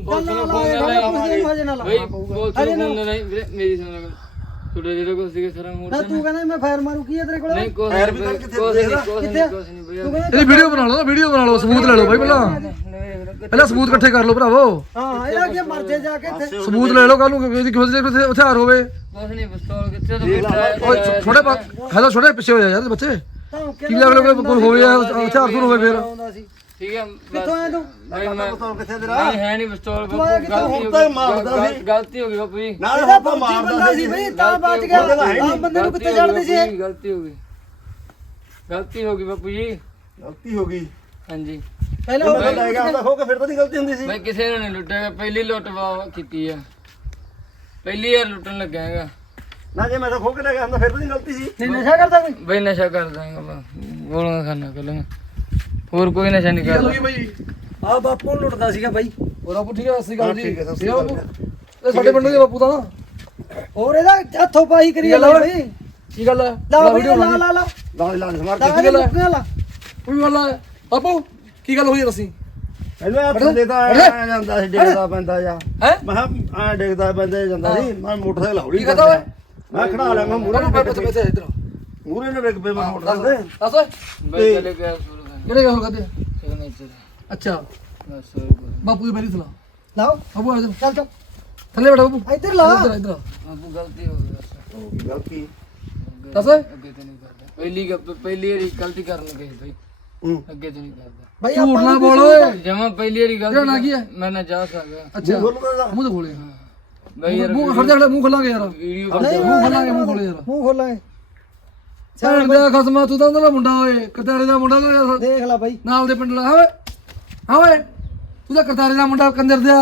ਚੱਲ ਨਾ ਲਾ ਇਹ ਗੱਲ ਪੁੱਛਦੇ ਨੂੰ ਹਜੇ ਨਾ ਲਾ ਬਈ ਬੋਲ ਤੂੰ ਨਹੀਂ ਵੀਰੇ ਮੇਰੀ ਸੁਣ ਤੁਹਾਡੇ ਜਿਹੜਾ ਕੁਝ ਸੀਗਾ ਸਾਰਾ ਮੋੜ ਨਾ ਤੂੰ ਕਹਿੰਦਾ ਮੈਂ ਫਾਇਰ ਮਾਰੂ ਕੀ ਹੈ ਤੇਰੇ ਕੋਲ? ਨਹੀਂ ਕੁਝ ਪੈਰ ਨਹੀਂ ਵੀ ਕੱਢ ਕੁਝ ਕਿੱਥੇ ਨਹੀਂ ਦੇਖਦਾ? ਕੁਝ ਕਿੱਥੇ? ਨਹੀਂ ਕੁਝ ਨਹੀਂ ਬਈ। ਤੂੰ ਕਹਿੰਦਾ ਇਹਦੀ ਵੀਡੀਓ ਬਣਾ ਲਓ ਨਾ ਵੀਡੀਓ ਬਣਾ ਲਓ ਸਬੂਤ ਲੈ ਲਓ ਬਾਈ ਪਹਿਲਾਂ। ਪਹਿਲਾਂ ਸਬੂਤ ਇਕੱਠੇ ਕਰ ਲਓ ਭਰਾਵੋ। ਹਾਂ ਇਹਦਾ ਕੀ ਮਰ ਜੇ ਜਾ ਕੇ ਇੱਥੇ। ਸਬੂਤ ਲੈ ਲਓ ਕੱਲ ਨੂੰ ਕਿਸੇ ਕਿਸੇ ਦੇ ਕੋਈ ਹਥਿਆਰ ਹੋਵੇ। ਕੁਝ ਨਹੀਂ ਪਿਸਤੌਲ ਕਿੱਥੇ ਤੋਂ ਬੈਠਾ ਓਏ ਛੋਟੇ ਪਾ ਹੈਲੋ ਛੋਟੇ ਪਿੱਛੇ ਹੋ ਜਾ ਯਾਰ ਬੱਚੇ। ਕੀ ਲੱਗ ਰਿਹਾ ਕੋਈ ਹੋਵੇ ਹਥਿਆਰ ਤੋਂ ਹੋਵੇ ਫਿਰ। ਆਉਂਦਾ ਸੀ। ਠੀਕ ਹੈ ਕਿੱਥੋਂ ਆਇਆ ਤੂੰ? ਬਈ ਮੈਂ ਪਤਾ ਕਿੱਥੇ ਤੇਰਾ? ਨਹੀਂ ਹੈ ਨਹੀਂ ਪਿਸਤੌਲ ਤੂੰ ਆਇਆ ਕਿੱਥੋਂ? ਗਲਤੀ ਹੋ ਹੁਣ ਤਾਂ ਗਈ ਮਾਰਦਾ ਸੀ। ਗਲਤੀ ਹੋ ਗਈ ਬਾਪੂ ਜੀ। ਨਾ ਇਹਦਾ ਆਪਾਂ ਫੌਜੀ ਮਾਰਦਾ ਸੀ। ਬਈ ਤਾਂ ਬਚ ਗਿਆ। ਆਮ ਬੰਦੇ ਨੂੰ ਕਿੱਥੇ ਛੱਡਦੇ ਸੀ? ਗਲਤੀ ਹੋ ਗਈ। ਗਲਤੀ ਹੋ ਗਈ ਬਾਪੂ ਜੀ। ਗਲਤੀ ਹੋ ਗਈ। ਹਾਂਜੀ। ਪਹਿਲਾਂ ਉਹ ਮੈਂ ਲੈ ਗਿਆ ਹੁੰਦਾ ਹੋ ਕੇ ਫਿਰ ਤਾਂ ਨਹੀਂ ਗਲਤੀ ਹੁੰਦੀ ਸੀ। ਮੈਂ ਕਿਸੇ ਨੂੰ ਨਹੀਂ ਲੁੱਟਿਆ ਪਹਿਲੀ ਲੁੱਟ ਵਾ ਕੀਤੀ ਆ। ਪਹਿਲੀ ਵਾਰ ਲੁੱਟਣ ਲੱਗਾ ਹੈਗਾ। ਨਾ ਜੇ ਮੈਂ ਤਾਂ ਖੋ ਕੇ ਲੈ ਗਿਆ ਹੁੰਦਾ ਫਿਰ ਤਾਂ ਨਹੀਂ ਗਲਤੀ ਸੀ। ਨਹੀਂ ਨਸ਼ਾ ਕਰਦਾ ਕੋਈ? ਬਈ ਨਸ਼ਾ ਕਰਦਾ ਹੈਗਾ ਮੈਂ। ਗੋਲੀਆਂ ਖਾਣਾ ਕੱਲ ਹੋਰ ਕੋਈ ਨਸ਼ਾ ਨਹੀਂ ਕਰਦਾ। ਬਾਈ। ਆ ਬਾਪੂ ਨੂੰ ਲੁੱਟਦਾ ਸੀਗਾ ਬਾਈ। ਹੋਰ ਆਪੂ ਠੀਕ ਹੈ ਸਤਿ ਸ਼੍ਰੀ ਅਕਾਲ ਜੀ। ਠੀਕ ਹੈ, ਸਤਿ ਸ਼੍ਰੀ ਆ ਬਾਪੂ? ਇਹ ਸਾਡੇ ਪਿੰਡ ਦੇ ਬਾਪੂ ਦਾ ਹੋਰ ਇਹਦਾ ਹੱਥੋਂ ਪਾਈ ਕਰੀ ਜਾਂਦਾ ਬਈ। ਕੀ ਗੱਲ ਹੈ ਲਾ ਵੀਡੀਓ ਲਾ ਲਾ ਲਾ। ਲਾਲ ਲਾਲ ਸਮਾਰ ਲਾ ਕੇ ਇਹਨੂੰ ਮੁੱਕੀਆਂ ਲਾ। ਕੋਈ ਗੱਲ ਹੈ ਬਾਪੂ ਕੀ ਗੱਲ ਹੋਈ ਦੱਸੀ? ਪਹਿਲਾਂ ਹੱਥ ਦੇਦਾ ਆ ਜਾਂਦਾ ਸੀ ਡਿੱਗਦਾ ਪੈਂਦਾ ਜਾ ਹੈ? ਮੈਂ ਆ ਡਿੱਗਦਾ ਪੈਂਦਾ ਜਾਂਦਾ ਸੀ। ਮੈਂ ਮੋਟਰਸਾਈਕਲ ਹੌਲੀ ਕੀ ਕਹਤਾ ਓਏ? ਮੈਂ ਖੜਾ ਲਿਆ ਮੈਂ ਮੂਰੇ ਬਾਪੂ ਨੂੰ ਬੈਠੇ ਬੈਠੇ ਇੱਧਰ। ਮੂਰੇ ਨੂੰ ਡਿੱਗ ਪਏ ਮੈਂ ਮੋਟਰਸਾਈਕਲ ਤੇ। ਦੱਸ ਓਏ। ਬਈ ਚਲੇ ਗਿਆ ਕਿਹੜੇ ਗੱਲ ਕਰਦੇ ਸਿਗਨੇਚਰ। ਅੱਛਾ। ਬਸ ਬਾਪੂ ਦੀ ਮੇਰੀ ਸਲਾ ਲਾਓ। ਬਾਪੂ ਆ ਜਾ। ਚੱਲ ਚੱਲ। ਥੱਲੇ ਬੈਠਾ ਬਾਪੂ। ਇੱਧਰ ਲਾ। ਇੱਧਰ ਇੱਧਰ। ਬਾਪੂ ਗਲਤੀ ਹੋ ਗਈ ਬਸ। ਹੋ ਗਈ ਗਲਤੀ। ਅੱਗੇ- ਦੱਸ। ਓਏ ਅੱਗੇ ਤੇ ਨਹੀਂ ਕਰਦਾ। ਪਹਿਲੀ ਗੱਲ- ਪਹਿਲੀ ਵਾਰੀ ਗਲਤੀ ਕਰਨ ਬਈ। ਹੂੰ। ਅੱਗੇ ਤੇ ਨਹੀਂ ਕਰਦਾ। ਬਈ ਝੂਠ ਆਪਾਂ ਨਾ ਬੋਲ। ਓਏ ਜਮਾ ਪਹਿਲੀ ਵਾਰੀ ਤੇਰਾ ਨਾਂ ਗਲਤੀ ਕੀ ਹੈ? ਮੈਂ ਨਾ ਜਾ ਸਕਦਾ। ਅੱਛਾ। ਮੂੰਹ ਤੇ ਖੋਲੇ ਬਈ ਯਾਰ ਮੂੰਹ ਖੜ ਜਾ ਮੂੰਹ ਖੋਲਾਂਗੇ ਯਾਰ। ਵੀਡੀਓ ਮੂੰਹ ਖੋਲਾਂਗੇ ਮੂੰਹ ਖੋਲੇ ਯਾਰ। ਮੂੰਹ ਖੋਲਾਂਗੇ। ਸਾਈਡ ਦਾ ਖਸਮਾ ਤੂੰ ਤਾਂ ਉਹਦਾ ਮੁੰਡਾ ਓਏ ਕਤਾਰੇ ਦਾ ਮੁੰਡਾ ਨਾ ਦੇਖ ਲੈ ਬਾਈ। ਨਾਲ ਦੇ ਪਿੰਡ ਦਾ ਹਾਂ ਓਏ। ਹਾਂ ਓਏ ਤੂੰ ਤਾਂ ਕਰਤਾਰੇ ਦਾ ਮੁੰਡਾ ਕੰਦਰ ਦਿਆ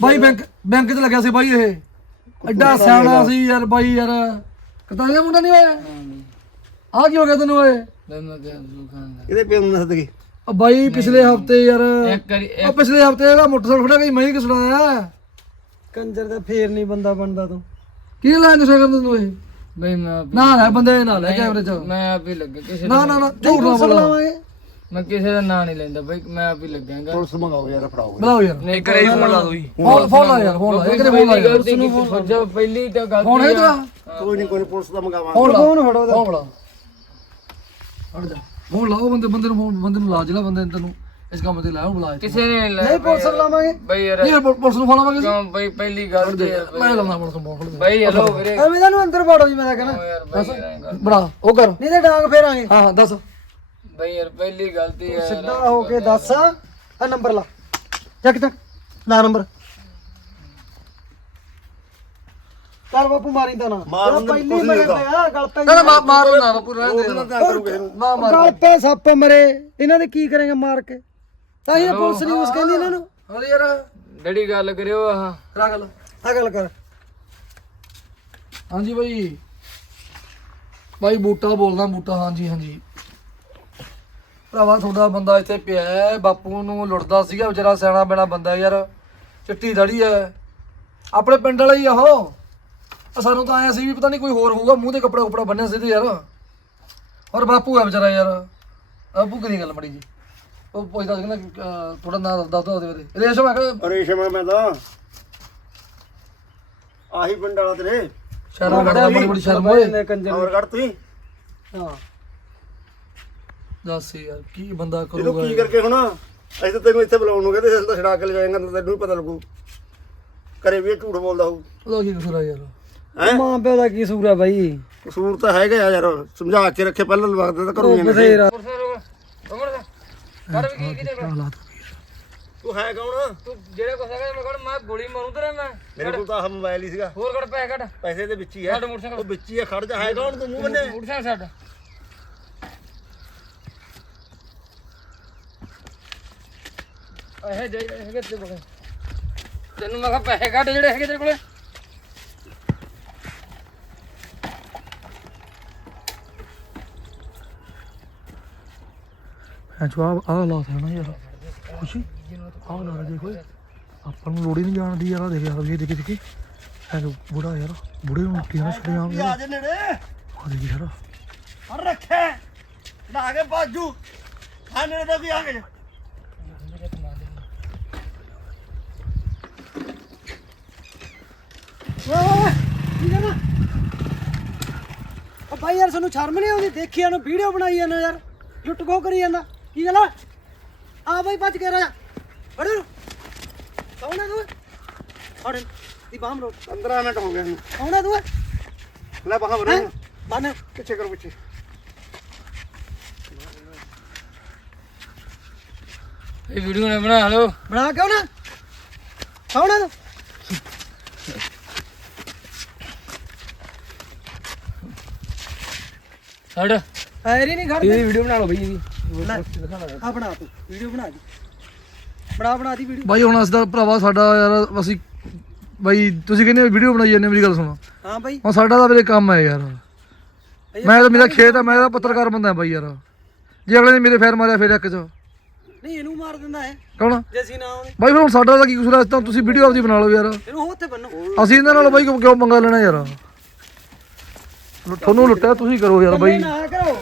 ਬਾਈ ਬੈਂਕ ਬੈਂਕ 'ਚ ਲੱਗਿਆ ਸੀ ਬਾਈ ਇਹ। ਐਡਾ ਸਿਆਣਾ ਸੀ ਯਾਰ ਬਾਈ ਯਾਰ। ਕਰਤਾਰੇ ਦਾ ਮੁੰਡਾ ਨਹੀਂ ਓਏ? ਆ ਕੀ ਹੋ ਗਿਆ ਤੈਨੂੰ ਓਏ? ਇਹਦੇ ਪਿਓ ਨੂੰ ਦੱਸ ਦੇ ਉਹ ਬਾਈ ਪਿਛਲੇ ਹਫ਼ਤੇ ਯਾਰ ਉਹ ਪਿਛਲੇ ਹਫ਼ਤੇ ਇਹਦਾ ਮੋਟਰਸਾਈਕਲ ਫੜਿਆ ਗਈ ਮੈਂ ਹੀ ਕਿਸੜਾਇਆ ਕੰਜਰ ਦਾ ਫੇਰ ਨਹੀਂ ਬੰਦਾ ਬਣਦਾ ਤੂੰ। ਕੀ ਲੈ ਨਸ਼ਾ ਕਰਨ ਤੈਨੂੰ ਇਹ? ਬਈ ਮੈਂ ਆਪ ਹੀ- ਨਾ ਲੈ ਬੰਦੇ ਨਾ ਲੈ ਕੈਮਰੇ 'ਚ। ਮੈਂ ਆਪ ਹੀ ਲੱਗਾ ਕਿਸੇ ਨਾ ਦਾ ਨਾ ਨਾ ਝੂਠ ਨਾ ਬੋਲ। ਮੈਂ ਕਿਸੇ ਦਾ ਨਾਂ ਨਹੀਂ ਲੈਂਦਾ ਬਈ ਮੈਂ ਆਪ ਹੀ ਲੱਗਾਂਗਾ। ਪੁਲਿਸ ਮੰਗਾਓ ਯਾਰ ਫੜਾਓ। ਬੁਲਾਓ ਯਾਰ। ਨਹੀਂ ਕਰੇ ਫੋਨ ਲਾ ਦੋ ਫੋਨ ਫੋਨ ਲਾ ਯਾਰ ਫੋਨ ਲਾ। ਇਹ ਕਿਤੇ ਫੋਨ ਲਾ ਯਾਰ। ਜਦ ਪਹਿਲੀ ਤਾਂ ਗਲਤੀ ਫੋਨ ਹੈ ਤੇਰਾ ਕੋਈ ਨਹੀਂ ਕੋਈ ਨੀ, ਪੁਲਿਸ ਦਾ ਮੰਗਾਵਾਂਗੇ। ਫੋਨ ਲਾ। ਫੋਨ ਫੜੋ ਫੋਨ ਲਾ। ਹਟ ਜਾ। ਫੋਨ ਲਾਓ ਬੰਦੇ ਬੰਦੇ ਨੂੰ ਫੋਨ ਬੰਦੇ ਨੂੰ ਲਾ ਜਿਹੜਾ ਬੰਦੇ ਨੇ ਤੈਨੂੰ। ਇਸ ਕੰਮ ਤੇ ਲਾਇਆ ਬੁਲਾਇਆ ਕਿਸੇ ਨੇ ਨਹੀਂ ਪੁਲਿਸ ਲਾਵਾਂਗੇ। ਬਈ ਯਾਰ ਨਹੀਂ ਪੁ- ਪੁਲਿਸ ਨੂੰ ਫੋਨ ਲਾਵਾਂਗੇ। ਕਿਉਂ ਬਈ ਪਹਿਲੀ ਗੱਲ ਤੇ ਯਾਰ ਮੈਂ ਲਾਉਣਾ ਪੁਲਿਸ ਨੂੰ ਫੋਨ ਬਈ ਹਲੋ ਵੀਰੇ। ਐਵੇਂ ਤਾਂ ਨੂੰ ਅੰਦਰ ਵੜੋ ਜੀ ਮੈਂ ਤਾਂ ਕਹਿੰਦਾ। ਯਾਰ ਬਈ ਯਾਰ ਐਂ ਕਰ। ਬੜਾ ਉਹ ਕਰ। ਨਹੀਂ ਤੇ ਡਾਂਗ ਫੇਰਾਂਗੇ। ਹਾਂ ਹਾਂ ਦੱਸ। ਬਈ ਯਾਰ ਪਹਿਲੀ ਗਲਤੀ ਹੈ ਸਿੱਧਾ ਹੋ ਕੇ ਦੱਸ। ਆ ਨੰਬਰ ਲਾ। ਚੱਕ ਚੱਕ। ਲਾ ਨੰਬਰ। ਚੱਲ ਬਾਪੂ ਮਾਰੀ ਤਾਂ ਨਾ। ਤੇਰਾ ਪਹਿਲੀ ਮਰੇ ਪਿਆ ਗਲ ਪੈ ਨਾ ਨਾ ਮਾਰ ਨਾ। ਤਾਂ ਇਹਨੂੰ। ਨਾ ਮਾਰ। ਗਲ ਪੈ ਸੱਪ ਮਰੇ। ਇਹਨਾਂ ਦੇ ਕੀ ਕਰਾਂਗੇ ਮਾਰ ਕੇ? ਤਾਂ ਹੀ ਤਾਂ ਪੁਲਿਸ ਨਿਊਜ਼ ਕਹਿੰਦੀ ਇਹਨਾਂ ਨੂੰ। ਅਰੇ ਯਾਰ। ਡੜੀ ਗੱਲ ਕਰਿਓ ਆਹ। ਕਰਾ ਗੱਲ ਆ ਗੱਲ ਕਰ। ਹਾਂਜੀ ਬਾਈ। ਬਾਈ ਬੂਟਾ ਬੋਲਦਾ ਬੂਟਾ ਹਾਂਜੀ ਹਾਂਜੀ। ਭਰਾਵਾ ਤੁਹਾਡਾ ਬੰਦਾ ਇੱਥੇ ਪਿਆ ਹੈ। ਬਾਪੂ ਨੂੰ ਲੁੱਟਦਾ ਸੀਗਾ ਵਿਚਾਰਾ ਸਿਆਣਾ ਬਿਨਾ ਬੰਦਾ ਯਾਰ। ਚਿੱਟੀ ਦੜੀ ਹੈ। ਆਪਣੇ ਪਿੰਡ ਵਾਲਾ ਹੀ ਆ ਉਹ। ਆ ਸਾਨੂੰ ਤਾਂ ਆਇਆ ਸੀ ਵੀ ਪਤਾ ਨਹੀਂ ਕੋਈ ਹੋਰ ਹੋਊਗਾ ਮੂੰਹ ਤੇ ਕੱਪੜਾ ਕੁਪੜਾ ਬੰਨਿਆ ਸੀ ਤੇ ਯਾਰ। ਔਰ ਬਾਪੂ ਹੈ ਵਿਚਾਰਾ ਯਾਰ। ਬਾਪੂ ਕਰੀ ਗੱਲ ਮੜੀ ਜੀ। ਉਹ ਪੁੱਛਦਾ ਸੀ ਕਹਿੰਦਾ ਥੋੜਾ ਨਾਂ ਦੱਸ ਦੋ ਉਹਦੇ ਬਾਰੇ। ਰੇਸ਼ਮ ਹੈ ਕਿ ਰੇਸ਼ਮ ਮੈਂ ਤਾਂ। ਆਹੀ ਪਿੰਡ ਵਾਲਾ ਤੇਰੇ। ਸ਼ਰਮ ਕਰਦਾ ਬੜੀ ਬੜੀ ਸ਼ਰਮ ਓਏ। ਨੇ ਕੰਜਰ ਹੋਰ ਕੱਢ ਤੂੰ ਹਾਂ। ਦੱਸ ਯਾਰ ਕੀ ਬੰਦਾ ਇਹਨੂੰ ਕਰੂਗਾ ਕੀ ਕਰਕੇ ਹੁਣ? ਅਸੀਂ ਤਾਂ ਤੈਨੂੰ ਇੱਥੇ ਬੁਲਾਉਣ ਨੂੰ ਕਹਿੰਦੇ ਅਸੀਂ ਤਾਂ ਛੜਾ ਕੇ ਲੈ ਜਾਏਗਾ ਤਾਂ ਤੈਨੂੰ ਵੀ ਪਤਾ ਲੱਗੂ। ਕਰੇ ਵੀ ਇਹ ਝੂਠ ਬੋਲਦਾ ਹੋਊ। ਉਹਦਾ ਕੀ ਕਸੂਰ ਆ ਯਾਰ? ਹੈ? ਮਾਂ ਪਿਓ ਦਾ ਕੀ ਸੂਰ ਆ ਬਾਈ? ਕਸੂਰ ਤਾਂ ਹੈਗਾ ਯਾਰ ਸਮਝਾ ਕੇ ਰੱਖੇ ਪਹਿਲਾਂ ਵਕਤ ਤਾਂ ਕਰੂਗੇ ਨਾ। ਬਥੇਰਾ। ਕਮਰ ਕਰ ਵੀ ਕੀ ਕਿਤੇ ਹਾਲਾਤ ਤੂੰ ਹੈ ਕੌਣ? ਤੂੰ ਜਿਹੜੇ ਕੋਲ ਹੈਗਾ ਮੈਂ ਕੋਲ ਮੈਂ ਗੋਲੀ ਮਾਰੂ ਤੇਰੇ ਮੈਂ ਮੇਰੇ ਕੋਲ ਤਾਂ ਆਹ ਮੋਬਾਈਲ ਹੀ ਸੀਗਾ। ਹੋਰ ਕੱਢ ਪੈ ਕੱਢ? ਪੈਸੇ ਦੇ ਵਿੱਚ ਹੀ ਹੈ। ਸਾਡੇ ਮੋਟਰਸਾਈਕਲ। ਉਹ ਵਿੱਚ ਹੀ ਹੈ ਖੜ ਜਾ। ਹੈ ਕੌਣ ਤੂੰ ਮੂੰਹ ਬੰਨੇ ਮੋਟਰਸਾਈਕਲ ਛੱਡ। ਇਹ ਜੇ ਹੈਗੇ ਤੇਰੇ ਕੋਲ। ਤੈਨੂੰ ਮੈਂ ਕਿਹਾ ਪੈਸੇ ਕੱਢ ਜਿਹੜੇ ਹੈਗੇ ਤੇਰੇ ਕੋਲੇ। ਹੈ ਜਵਾਬ ਆ ਹਾਲਾਤ ਹੈ ਨਾ ਯਾਰ। ਖੁਸ਼ੀ ਆ ਲਾ ਦੇ ਕੋਈ ਆਪਾਂ ਨੂੰ ਲੋੜ ਹੀ ਨਹੀਂ ਜਾਣ ਦੀ ਯਾਰ ਆਹ ਦੇਖ ਯਾਰ ਇਹ ਦੇਖੀ ਦੇਖੀ। ਹੈ ਜੋ ਬੁੜਾ ਯਾਰ ਬੁੜੇ ਨੂੰ ਕੀ ਨਾ ਛੜਿਆ ਆ ਆ ਜੇ ਨੇੜੇ। ਦੇਖ ਯਾਰ। ਹਰ ਰੱਖੇ ਲਾ ਕੇ ਬਾਜੂ। ਆ ਨੇੜੇ ਤਾਂ ਵੀ ਆ ਗਏ ਕੀ ਉਹ ਯਾਰ ਸਾਨੂੰ ਸ਼ਰਮ ਨਹੀਂ ਆਉਂਦੀ? ਦੇਖੀ ਇਹਨੂੰ ਵੀਡੀਓ ਬਣਾਈ ਜਾਂਦਾ ਯਾਰ। ਲੁੱਟ ਖੋ ਕਰੀ ਜਾਂਦਾ। ਕੀ ਗੱਲ ਆ? ਆ ਬਾਈ ਬਚ ਕੇ ਰਾਜਾ। ਫੜ ਕੌਣ ਹੈ ਤੂੰ? ਫੜ ਦੀ ਬਾਹਮ ਰੋ 15 ਮਿੰਟ ਹੋ ਗਏ ਇਹਨੂੰ। ਕੌਣ ਹੈ ਤੂੰ? ਲੈ ਬਾਹਾਂ ਬਰੇ ਹੈਂ? ਬੰਨ ਪਿੱਛੇ ਕਰੋ ਪਿੱਛੇ। ਇਹ ਵੀਡੀਓ ਨਾ ਬਣਾ ਲਓ। ਬਣਾ ਕਿਉਂ ਨਾ? ਕੌਣ ਹੈ ਤੂੰ? ਛੱਡ। ਐਰੀ ਨਹੀਂ ਖੜਦੇ। ਵੀਡੀਓ ਬਣਾ ਲਓ ਬਈ ਇਹਦੀ। ਆ ਬਣਾ ਤੂੰ ਵੀਡੀਓ ਬਣਾ ਦੀ। ਬਣਾ ਬਣਾ ਦੀ ਵੀਡੀਓ। ਬਾਈ ਹੁਣ ਅਸੀਂ ਤਾਂ ਭਰਾਵਾ ਸਾਡਾ ਯਾਰ ਅਸੀਂ ਬਾਈ ਤੁਸੀਂ ਕਹਿੰਦੇ ਵੀਡੀਓ ਬਣਾਈ ਜਾਂਦੇ ਮੇਰੀ ਗੱਲ ਸੁਣੋ। ਹਾਂ ਬਾਈ। ਹੁਣ ਸਾਡਾ ਤਾਂ ਵੀਰੇ ਕੰਮ ਹੈ ਯਾਰ। ਮੈਂ ਤਾਂ ਮੇਰਾ ਖੇਤ ਆ ਮੈਂ ਤਾਂ ਪੱਤਰਕਾਰ ਬੰਦਾ ਬਾਈ ਯਾਰ। ਜੇ ਅਗਲੇ ਨੇ ਮੇਰੇ ਫੇਰ ਮਾਰਿਆ ਫੇਰ ਇੱਕ ਚ। ਨਹੀਂ ਇਹਨੂੰ ਮਾਰ ਦਿੰਦਾ ਹੈ। ਕੌਣ? ਜੇ ਅਸੀਂ ਨਾ ਆਉਂਦੇ ਬਾਈ ਫਿਰ ਹੁਣ ਸਾਡਾ ਤਾਂ ਕੀ ਕਸੂਰ ਹੈ ਤਾਂ ਤੁਸੀਂ ਵੀਡੀਓ ਆਪਦੀ ਬਣਾ ਲਓ ਯਾਰ। ਇਹਨੂੰ ਉੱਥੇ ਬੰਨੋ ਅਸੀਂ ਇਹਨਾਂ ਨਾਲ ਬਾਈ ਕਿਉਂ ਪੰਗਾ ਲੈਣਾ ਯਾਰ? ਤੁਹਾਨੂੰ ਲੁੱਟਿਆ ਤੁਸੀਂ ਕਰੋ ਯਾਰ ਬਾਈ। ਨਾ ਕਰੋ।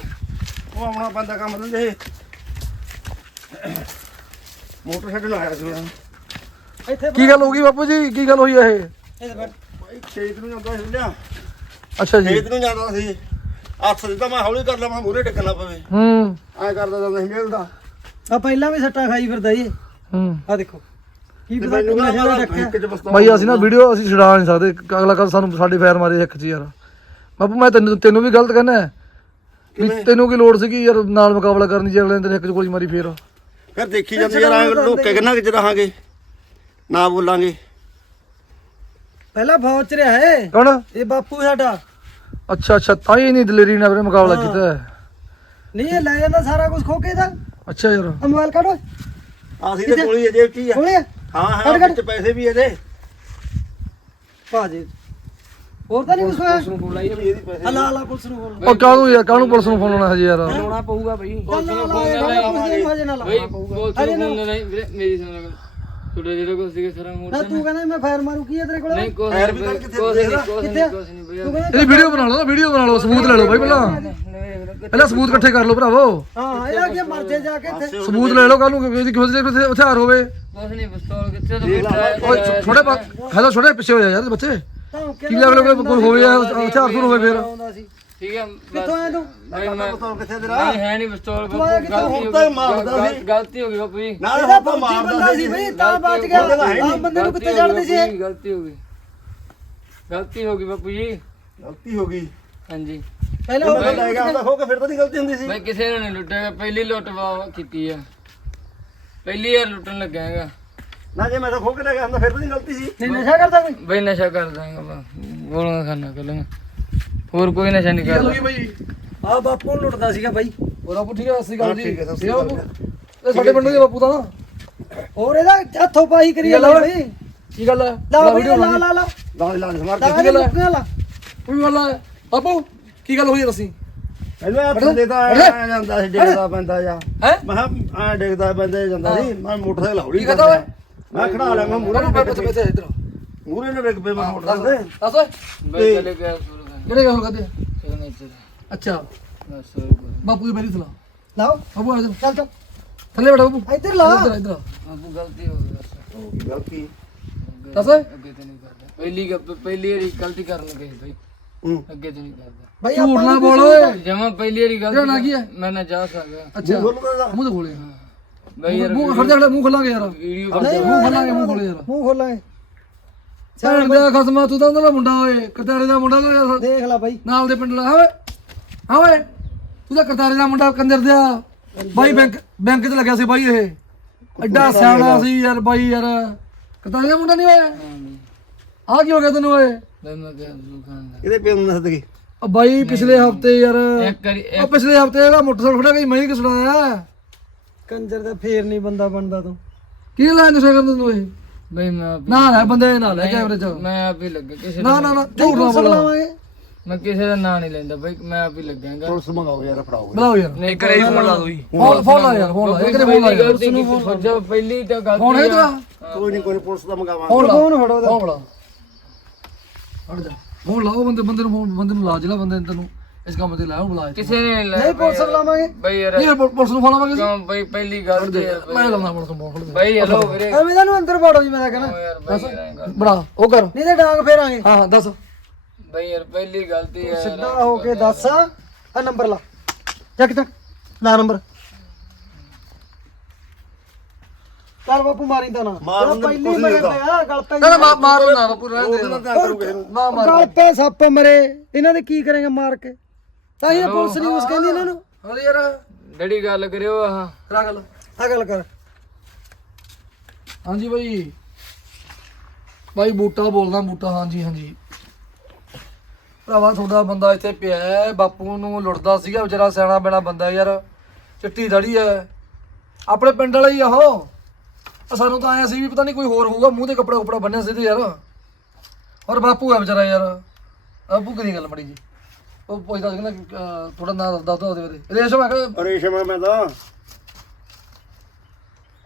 ਉਹ ਆਉਣਾ ਪੈਂਦਾ ਕੰਮ ਦਿੰਦੇ ਮੋਟਰਸਾਈਕਲ ਲਾਇਆ ਸੀ ਮੈਂ ਇੱਥੇ ਕੀ ਗੱਲ ਹੋ ਗਈ ਬਾਪੂ ਜੀ? ਕੀ ਗੱਲ ਹੋਈ ਇਹ? ਇੱਥੇ ਬੈਠ ਖੇਤ ਨੂੰ ਜਾਂਦਾ ਸੀ ਲਿਆ। ਅੱਛਾ ਜੀ। ਖੇਤ ਨੂੰ ਜਾਂਦਾ ਸੀ। ਹੱਥ ਦਿੱਤਾ ਮੈਂ ਹੌਲੀ ਕਰ ਲਵਾਂ ਮੂਰੇ ਟਿਕਣਾ ਪਵੇ। ਹੂੰ। ਐ ਕਰਦਾ ਜਾਂਦਾ ਸੀ ਮਿਲਦਾ ਆ ਪਹਿਲਾਂ ਵੀ ਸੱਟਾ ਖਾਈ ਫਿਰਦਾ ਏ ਹੂੰ। ਆ ਦੇਖੋ। ਕੀ ਤੇ ਪਤਾ ਮੈਨੂੰ ਕਿੰਨਾ ਕਹਿੰਦਾ ਨਸ਼ਾ ਰੱਖਿਆ ਇੱਕ ਚ ਬਸਤਾ ਬਾਈ ਅਸੀਂ ਨਾ ਵੀਡੀਓ ਅਸੀਂ ਛਡਾ ਨਹੀਂ ਸਕਦੇ। ਅਗਲਾ ਕੱਲ ਸਾਨੂੰ ਸਾਡੇ ਫੈਰ ਮਾਰੇ ਇੱਕ ਚ ਯਾਰ। ਬਾਪੂ ਮੈਂ ਤੈਨੂੰ ਤੈਨੂੰ ਵੀ ਗਲਤ ਕਹਿੰਦਾ। ਵੀ ਤੈਨੂੰ ਕੀ ਲੋੜ ਸੀਗੀ ਯਾਰ ਨਾਲ ਮੁਕਾਬਲਾ ਕਰਨੀ ਜੇ ਅਗਲੇ ਨੇ ਤੇਰੇ ਇੱਕ ਚ ਗੋਲੀ ਮਾਰੀ ਫੇਰ? ਫਿਰ ਦੇਖੀ ਜਾਂਦੇ ਯਾਰ ਐ ਲੋਕੇ ਕਿੰਨਾ ਕਿ ਰਹਾਂਗੇ? ਨਾ ਬੋਲਾਂਗੇ। ਪਹਿਲਾਂ ਫੌਜ ਚ ਰਿਹਾ ਹੈ। ਕੌਣ? ਇਹ ਬਾਪੂ ਸਾਡਾ। ਅੱਛਾ ਅੱਛਾ ਤਾਂ ਹੀ ਨਹੀਂ ਦਲੇਰੀ ਨਾਲ ਵੀਰੇ ਮੁਕਾਬਲਾ ਕੀਤਾ। ਨਹੀਂ ਇਹ ਲੈ ਜਾਂਦਾ ਸਾਰਾ ਕੁਝ ਖੋ ਕੇ ਦਾ ਅੱਛਾ ਯਾਰ। ਆ ਮੋਬਾਈਲ ਕੱਢ ਓਏ। ਅਸੀਂ ਤੇ ਕੋਲੀ ਅਜੇ ਕੀ ਆ। ਹਾਂ? ਹਾਂ। ਵਿੱਚ ਪੈਸੇ ਵੀ ਇਹਦੇ। ਭਾਜੀ ਹੋਰ ਤਾਂ ਨਹੀਂ ਕੁਝ ਹੋਇਆ? ਨੂੰ ਬੋਲਾਈ ਇਹਦੀ ਪੈਸੇ ਹਲਾ ਹਲਾ ਪੁਲਿਸ ਨੂੰ ਬੋਲ ਉਹ ਕਾਹਨੂੰ ਯਾਰ ਕਾਹਨੂੰ ਪੁਲਿਸ ਨੂੰ ਫੋਨ ਲਾਉਣਾ ਹਜੇ ਯਾਰ? ਲਾਉਣਾ ਪਊਗਾ ਬਈ। ਚੱਲ ਲਾ ਹਜੇ ਨਾ ਲਾ। ਬਈ ਬੋਲ ਤੂੰ ਨਹੀਂ ਵੀਰੇ ਮੇਰੀ ਸੁਣ ਲੈ ਤੁਹਾਡੇ ਜਿਹੜੇ ਕੋਲ ਸੀਗੇ ਸਾਰਾ ਮੂਡ ਨਾ ਤੂੰ ਕਹਿੰਦਾ ਮੈਂ ਫਾਇਰ ਮਾਰੂ ਕੀ ਹੈ ਤੇਰੇ ਕੋਲ? ਨਹੀਂ ਵੀ ਕਿੱਥੇ ਇਹਦੀ ਵੀਡੀਓ ਬਣਾ ਲਓ ਵੀਡੀਓ ਬਣਾ ਲਓ ਸਬੂਤ ਲੈ ਲਓ ਬਾਈ ਪਹਿਲਾਂ। ਪਹਿਲਾਂ ਸਬੂਤ ਇਕੱਠੇ ਕਰ ਲਓ ਭਰਾਵੋ। ਹਾਂ ਇਹਦਾ ਕੀ ਮਰਜੇ ਜਾ ਕੇ ਇੱਥੇ। ਸਬੂਤ ਲੈ ਲਓ ਕੱਲ ਨੂੰ ਕਿਸੇ ਕਿਸੇ ਦੇ ਹਥਿਆਰ ਹੋਵੇ। ਕੁਛ ਨਹੀਂ ਪਿਸਤੌਲ ਕਿੱਥੇ ਤੋਂ ਛੋ- ਛੋਟੇ ਹੈਲੋ ਛੋਟੇ ਪਿੱਛੇ ਹੋ ਜਾ ਯਾਰ ਬੱਚੇ। ਕੀ ਅਗਲੇ ਕੋਲ ਕੋਈ ਹੋਵੇ ਹਥਿਆਰ ਤੋਂ ਹੋਵੇ ਫੇਰ। ਸੀ। ਠੀਕ ਹੈ ਕਿੱਥੋਂ ਆਇਆ ਤੂੰ? ਬਤਾਓ ਕਿੱਥੇ ਤੇਰਾ? ਨਹੀਂ ਹੈ ਨਹੀਂ ਪਿਸਤੌਲ ਤੂੰ ਆਇਆ ਕਿੱਥੋਂ? ਗਲਤੀ ਹੋ ਹੁਣ ਤਾਂ ਗਈ ਮਾਰਦਾ ਗਲ- ਸੀ। ਗਲਤੀ ਹੋ ਗਈ ਬਾਪੂ ਜੀ। ਨਾ ਇਹਦਾ ਫੌਜੀ ਮਾਰਦਾ ਬੰਦਾ ਸੀ ਬਈ ਤਾਂ ਬਚ ਗਿਆ। ਆਮ ਬੰਦੇ ਨੂੰ ਕਿੱਥੇ ਛੱਡਦੇ ਸੀ ਇਹ? ਗਲਤੀ ਹੋ ਗਈ। ਗਲਤੀ ਹੋ ਗਈ ਬਾਪੂ ਜੀ। ਗਲਤੀ ਹੋ ਗਈ। ਹਾਂਜੀ। ਪਹਿਲਾਂ ਉਹ ਉਹ ਲੈ ਗਿਆ ਹੁੰਦਾ ਹੋ ਕੇ ਫਿਰ ਤਾਂ ਨਹੀਂ ਗਲਤੀ ਹੁੰਦੀ ਸੀ। ਮੈਂ ਕਿਸੇ ਨੂੰ ਨਹੀਂ ਲੁੱਟਿਆ ਪਹਿਲੀ ਲੁੱਟ ਵਾ ਕੀਤੀ ਆ। ਪਹਿਲੀ ਵਾਰ ਲੁੱਟਣ ਲੱਗਾ ਹੈਗਾ। ਨਾ ਜੇ ਮੈਂ ਤਾਂ ਖੋ ਕੇ ਲੈ ਗਿਆ ਹੁੰਦਾ ਫਿਰ ਤਾਂ ਨਹੀਂ ਗਲਤੀ ਸੀ। ਨਹੀਂ ਨਸ਼ਾ ਕਰਦਾ ਕੋਈ? ਬਈ ਨਸ਼ਾ ਕਰਦਾ ਹੈਗਾ ਗੋਲੀਆਂ ਖਾਣਾ ਕੱਲ ਹੋਰ ਕੋਈ ਨਸ਼ਾ ਨਹੀਂ ਕਰਦਾ। ਬਾਈ? ਆ ਬਾਪੂ ਨੂੰ ਲੁੱਟਦਾ ਸੀਗਾ ਬਾਈ। ਹੋਰ ਬਾਪੂ ਠੀਕ ਹੈ ਅਸੀਂ ਗੱਲ ਜੀ ਹੈ, ਹੈ ਬਾਪੂ? ਇਹ ਸਾਡੇ ਪਿੰਡ ਦੇ ਬਾਪੂ ਤਾਂ। ਹੋਰ ਇਹਦਾ ਹੱਥੋਂ ਪਾਈ ਕਰੀ ਗੱਲ ਜਾਂਦਾ ਆ? ਬਈ? ਕੀ ਗੱਲ ਹੈ ਲਾ ਵੀਡੀਓ ਲਾ ਲਾ ਲਾ ਦਾਣੇ ਲਾਣੇ ਸਮਾਰ ਲਾ ਕੇ ਕੇ ਲੁੱਟਿਆ ਲਾ ਕੋਈ ਗੱਲ ਹੈ ਬਾਪੂ ਕੀ ਗੱਲ ਹੋਈ ਅਸੀਂ ਇਹਨੂੰ ਹੱਥ ਦੇਦਾ ਆ ਜਾਂਦਾ ਸੀ ਡੇਗਦਾ ਪੈਂਦਾ ਜਾ। ਹੈ? ਮੈਂ ਆ ਡੇਗਦਾ ਪੈਂਦਾ ਜਾਂਦਾ ਸੀ। ਮੈਂ ਮੋਟਰਸਾਈਕਲ ਹੌਲੀ ਕੀ ਕਹਤਾ ਓਏ? ਮੈਂ ਖੜਾ ਲਿਆ ਮੈਂ ਮੂਰੇ ਨੂੰ ਬੈਠ ਬੈਠ ਇੱਧਰ। ਮੂਰੇ ਨੂੰ ਡਿੱਗ ਪਿਆ ਮੈਂ ਮੋਟਰਸਾਈਕਲ ਤੇ ਦੱਸ ਓਏ ਬਈ ਚਲੇ ਗਿਆ ਕਿਹੜੇ ਗੱਲ ਕਰਦੇ ਅੱਛਾ। ਬਸ ਬਾਪੂ ਦੀ ਮੇਰੀ ਸੁਣਾ ਲਾਓ। ਬਾਪੂ ਆ ਜਾ। ਚੱਲ ਚੱਲ। ਥੱਲੇ ਬੈਠਾ ਬਾਪੂ। ਇੱਧਰ ਲਾ। ਇੱਧਰ ਇੱਧਰ ਬਾਪੂ ਗਲਤੀ ਹੋ ਗਈ ਬਸ ਹੋ ਗਈ ਗਲਤੀ। ਦੱਸ ਅੱਗੇ ਤੇ ਨਹੀਂ ਕਰਦਾ। ਪਹਿਲੀ ਪਹਿਲੀ ਵਾਰੀ ਗਲਤੀ ਕਰਨ ਗਏ ਬਈ। ਹੂੰ। ਅੱਗੇ ਤੇ ਨਹੀਂ ਕਰਦਾ। ਬਾਈ ਝੂਠ ਆਪਾਂ ਨਾ ਬੋਲ ਜਮਾ ਪਹਿਲੀ ਵਾਰੀ ਗਲਤੀ ਨਾਂ ਕੀ ਹੈ? ਮੈਂ ਨਾ ਜਾ ਸਕਦਾ। ਅੱਛਾ। ਬੋਲਦਾ ਮੂੰਹ ਤੇ ਖੋਲੇ ਬਈ ਯਾਰ ਮੂੰਹ ਖੜ ਜਾ ਮੂੰਹ ਖੋਲਾਂਗੇ ਯਾਰ। ਵੀਡੀਓ ਨਹੀਂ ਮੂੰਹ ਖੋਲਾਂਗੇ ਮੂੰਹ ਖੋਲੇ ਯਾਰ। ਮੂੰਹ ਖੋਲਾਂਗੇ। ਸਾਡ ਦਾ ਖਸਮਾ ਤੂੰ ਤਾਂ ਉਹਦਾ ਮੁੰਡਾ ਓਏ ਕਤਾਰੇ ਦਾ ਮੁੰਡਾ ਤਾਂ ਦੇਖ ਲੈ ਬਾਈ। ਨਾਲ ਦੇ ਪਿੰਡ ਲਾ ਹਾਂ ਓਏ। ਹਾਂ ਓਏ ਤੂੰ ਤਾਂ ਕਰਤਾਰੇ ਦਾ ਮੁੰਡਾ ਕੰਜਰ ਦਿਆ ਬਾਈ ਬੈਂਕ ਬੈਂਕ 'ਚ ਲੱਗਿਆ ਸੀ ਬਾਈ ਇਹ। ਐਡਾ ਸਿਆਣਾ ਸੀ ਯਾਰ ਬਾਈ ਯਾਰ। ਕਰਤਾਰੇ ਦਾ ਮੁੰਡਾ ਨਹੀਂ ਓਏ। ਆ ਕੀ ਹੋ ਗਿਆ ਤੈਨੂੰ ਓਏ? ਬਈ ਇਹਦੇ ਪਿਓ ਨੂੰ ਸਦਕੇ ਪਿਛਲੇ ਹਫ਼ਤੇ ਯਾਰ। ਉਹ ਪਿਛਲੇ ਹਫ਼ਤੇ ਇਹਦਾ ਮੋਟਰਸਾਈਕਲ ਖੜਾ ਗਈ ਮੈਂ ਹੀ ਕਿਸੜਾਇਆ ਕੰਜਰ ਦਾ ਫੇਰ ਨਹੀਂ ਬੰਦਾ ਬਣਦਾ ਤੂੰ। ਕੀ ਲੈ ਨਸ਼ਾ ਕਰਨ ਤੈਨੂੰ ਇਹ ਬਈ ਮੈਂ ਨਾ ਲੈ ਬੰਦੇ ਨਾ ਲੈ ਕੈਮਰੇ 'ਚ। ਮੈਂ ਆਪ ਹੀ ਲੱਗਾ ਕਿਸੇ ਨਾ ਦਾ ਨਾ ਨਾ ਝੂਠ ਨਾ ਬੋਲ। ਲਾਵਾਂਗੇ ਮੈਂ ਕਿਸੇ ਦਾ ਨਾਂ ਨਹੀਂ ਲੈਂਦਾ ਬਈ ਮੈਂ ਆਪ ਹੀ ਲੱਗਾਂਗਾ। ਪੁਲਿਸ ਮੰਗਾਓ ਯਾਰ ਫੜਾਓ। ਬੁਲਾਓ ਯਾਰ। ਨਹੀਂ ਕਰੇ ਫੋਨ ਲਾ ਦੋਈ ਫੋਨ ਫੋਨ ਲਾ ਯਾਰ ਫੋਨ ਲਾ। ਇਹ ਕਿਤੇ ਫੋਨ ਲਾ ਯਾਰ। ਗਲਤੀ ਕੀਤੀ ਫੌਜਾ ਪਹਿਲੀ ਤਾਂ ਫੋਨ ਹੈ ਤੇਰਾ? ਕੋਈ ਨਹੀਂ ਕੋਈ ਪੁਲਿਸ ਦਾ ਮੰਗਾਵਾਂਗੇ। ਫੋਨ ਫੋਨ ਫੜੋ। ਫੋਨ ਲਾ। ਹਟ ਜਾ। ਫੋਨ ਲਾ ਉਹ ਬੰਦੇ ਬੰਦੇ ਨੂੰ ਫੋਨ ਬੰਦੇ ਨੂੰ ਲਾ ਜਿਹੜਾ ਬੰਦੇ ਨੇ ਤੈਨੂੰ ਇਸ ਕੰਮ ਤੇ ਲਾਇਆ ਬੁਲਾਇਆ ਕਿਸੇ ਨੇ ਨਹੀਂ ਨਹੀਂ ਪੁਲਿਸ ਬੁਲਾਵਾਂਗੇ। ਬਈ ਯਾਰ। ਨਹੀਂ ਪੁ- ਪੁਲਿਸ ਨੂੰ ਫੋਨ ਕਿਉਂ ਬਈ ਪਹਿਲੀ ਗੱਲ ਤੇ ਯਾਰ ਮੈਂ ਲਾਉਣਾ ਪੁਲਿਸ ਨੂੰ ਫੋਨ ਬਈ ਹਲੋ ਵੀਰੇ। ਐਵੇਂ ਤਾਂ ਨੂੰ ਅੰਦਰ ਵਾੜੋ ਜੀ ਮੈਂ ਤਾਂ ਕਹਿੰਦਾ। ਓ ਯਾਰ ਬਈ ਯਾਰ ਐਂ ਕਰ। ਬੜਾ ਉਹ ਕਰ। ਨਹੀਂ ਤੇ ਡਾਂਗ ਫੇਰਾਂਗੇ। ਹਾਂ ਹਾਂ ਦੱਸ। ਬਈ ਯਾਰ ਪਹਿਲੀ ਗਲਤੀ ਹੈ ਸਿੱਧਾ ਹੋ ਕੇ ਦੱਸ। ਆ ਨੰਬਰ ਲਾ। ਚੱਕ ਚੱਕ। ਲਾ ਨੰਬਰ। ਚੱਲ ਬਾਪੂ ਮਾਰੀ ਤਾਂ ਨਾ। ਮਾਰਨ ਦੇ ਪਹਿਲੀ ਮਰੇ ਪਿਆ ਗਲ ਪੈ ਨਾ ਨਾ ਮਾਰੋ ਨਾ ਬਾਪੂ ਰਹਿਣ ਦੇ। ਨੂੰ ਨਾ ਮਾਰ ਗਲ ਪੈ ਸੱਪ ਮਰੇ। ਇਹਨਾਂ ਦੇ ਕੀ ਕਰੇਗਾ ਮਾਰ ਕੇ? ਤਾਂ ਹੀ ਇਹ ਪੁਲਿਸ ਨਿਊਜ਼ ਕਹਿੰਦੀ ਇਹਨਾਂ ਨੂੰ। ਅਰੇ ਯਾਰ। ਡੈਡੀ ਗੱਲ ਕਰਿਓ ਆਹ। ਕਰਾ ਗੱਲ। ਆ ਗੱਲ ਕਰ। ਹਾਂਜੀ ਬਾਈ। ਬਾਈ ਬੂਟਾ ਬੋਲਦਾ ਬੂਟਾ ਹਾਂਜੀ ਹਾਂਜੀ। ਭਰਾਵਾ ਤੁਹਾਡਾ ਬੰਦਾ ਇੱਥੇ ਪਿਆ ਹੈ, ਬਾਪੂ ਨੂੰ ਲੁੱਟਦਾ ਸੀਗਾ ਵਿਚਾਰਾ ਸਿਆਣਾ ਬੈਣਾ ਬੰਦਾ ਯਾਰ। ਚਿੱਟੀ ਦੜੀ ਹੈ। ਆਪਣੇ ਪਿੰਡ ਵਾਲਾ ਹੀ ਆ ਉਹ। ਆ ਸਾਨੂੰ ਤਾਂ ਆਇਆ ਸੀ ਵੀ ਪਤਾ ਨਹੀਂ ਕੋਈ ਹੋਰ ਹੋਊਗਾ। ਮੂੰਹ ਤੇ ਕੱਪੜਾ ਕੁਪੜਾ ਬੰਨਿਆ ਸੀ ਤੇ ਯਾਰ। ਔਰ ਬਾਪੂ ਹੈ ਵਿਚਾਰਾ ਯਾਰ। ਬਾਪੂ ਕਰੀ ਗੱਲ ਮੜੀ ਜੀ। ਉਹ ਪੁੱਛਦਾ ਸੀ ਕਹਿੰਦਾ ਥੋੜਾ ਨਾਂ ਦੱਸ ਦੋ ਉਹਦੇ ਬਾਰੇ। ਰੇਸ਼ਮ ਹੈ ਕਿ ਰੇਸ਼ਮ ਮੈਂ ਤਾਂ।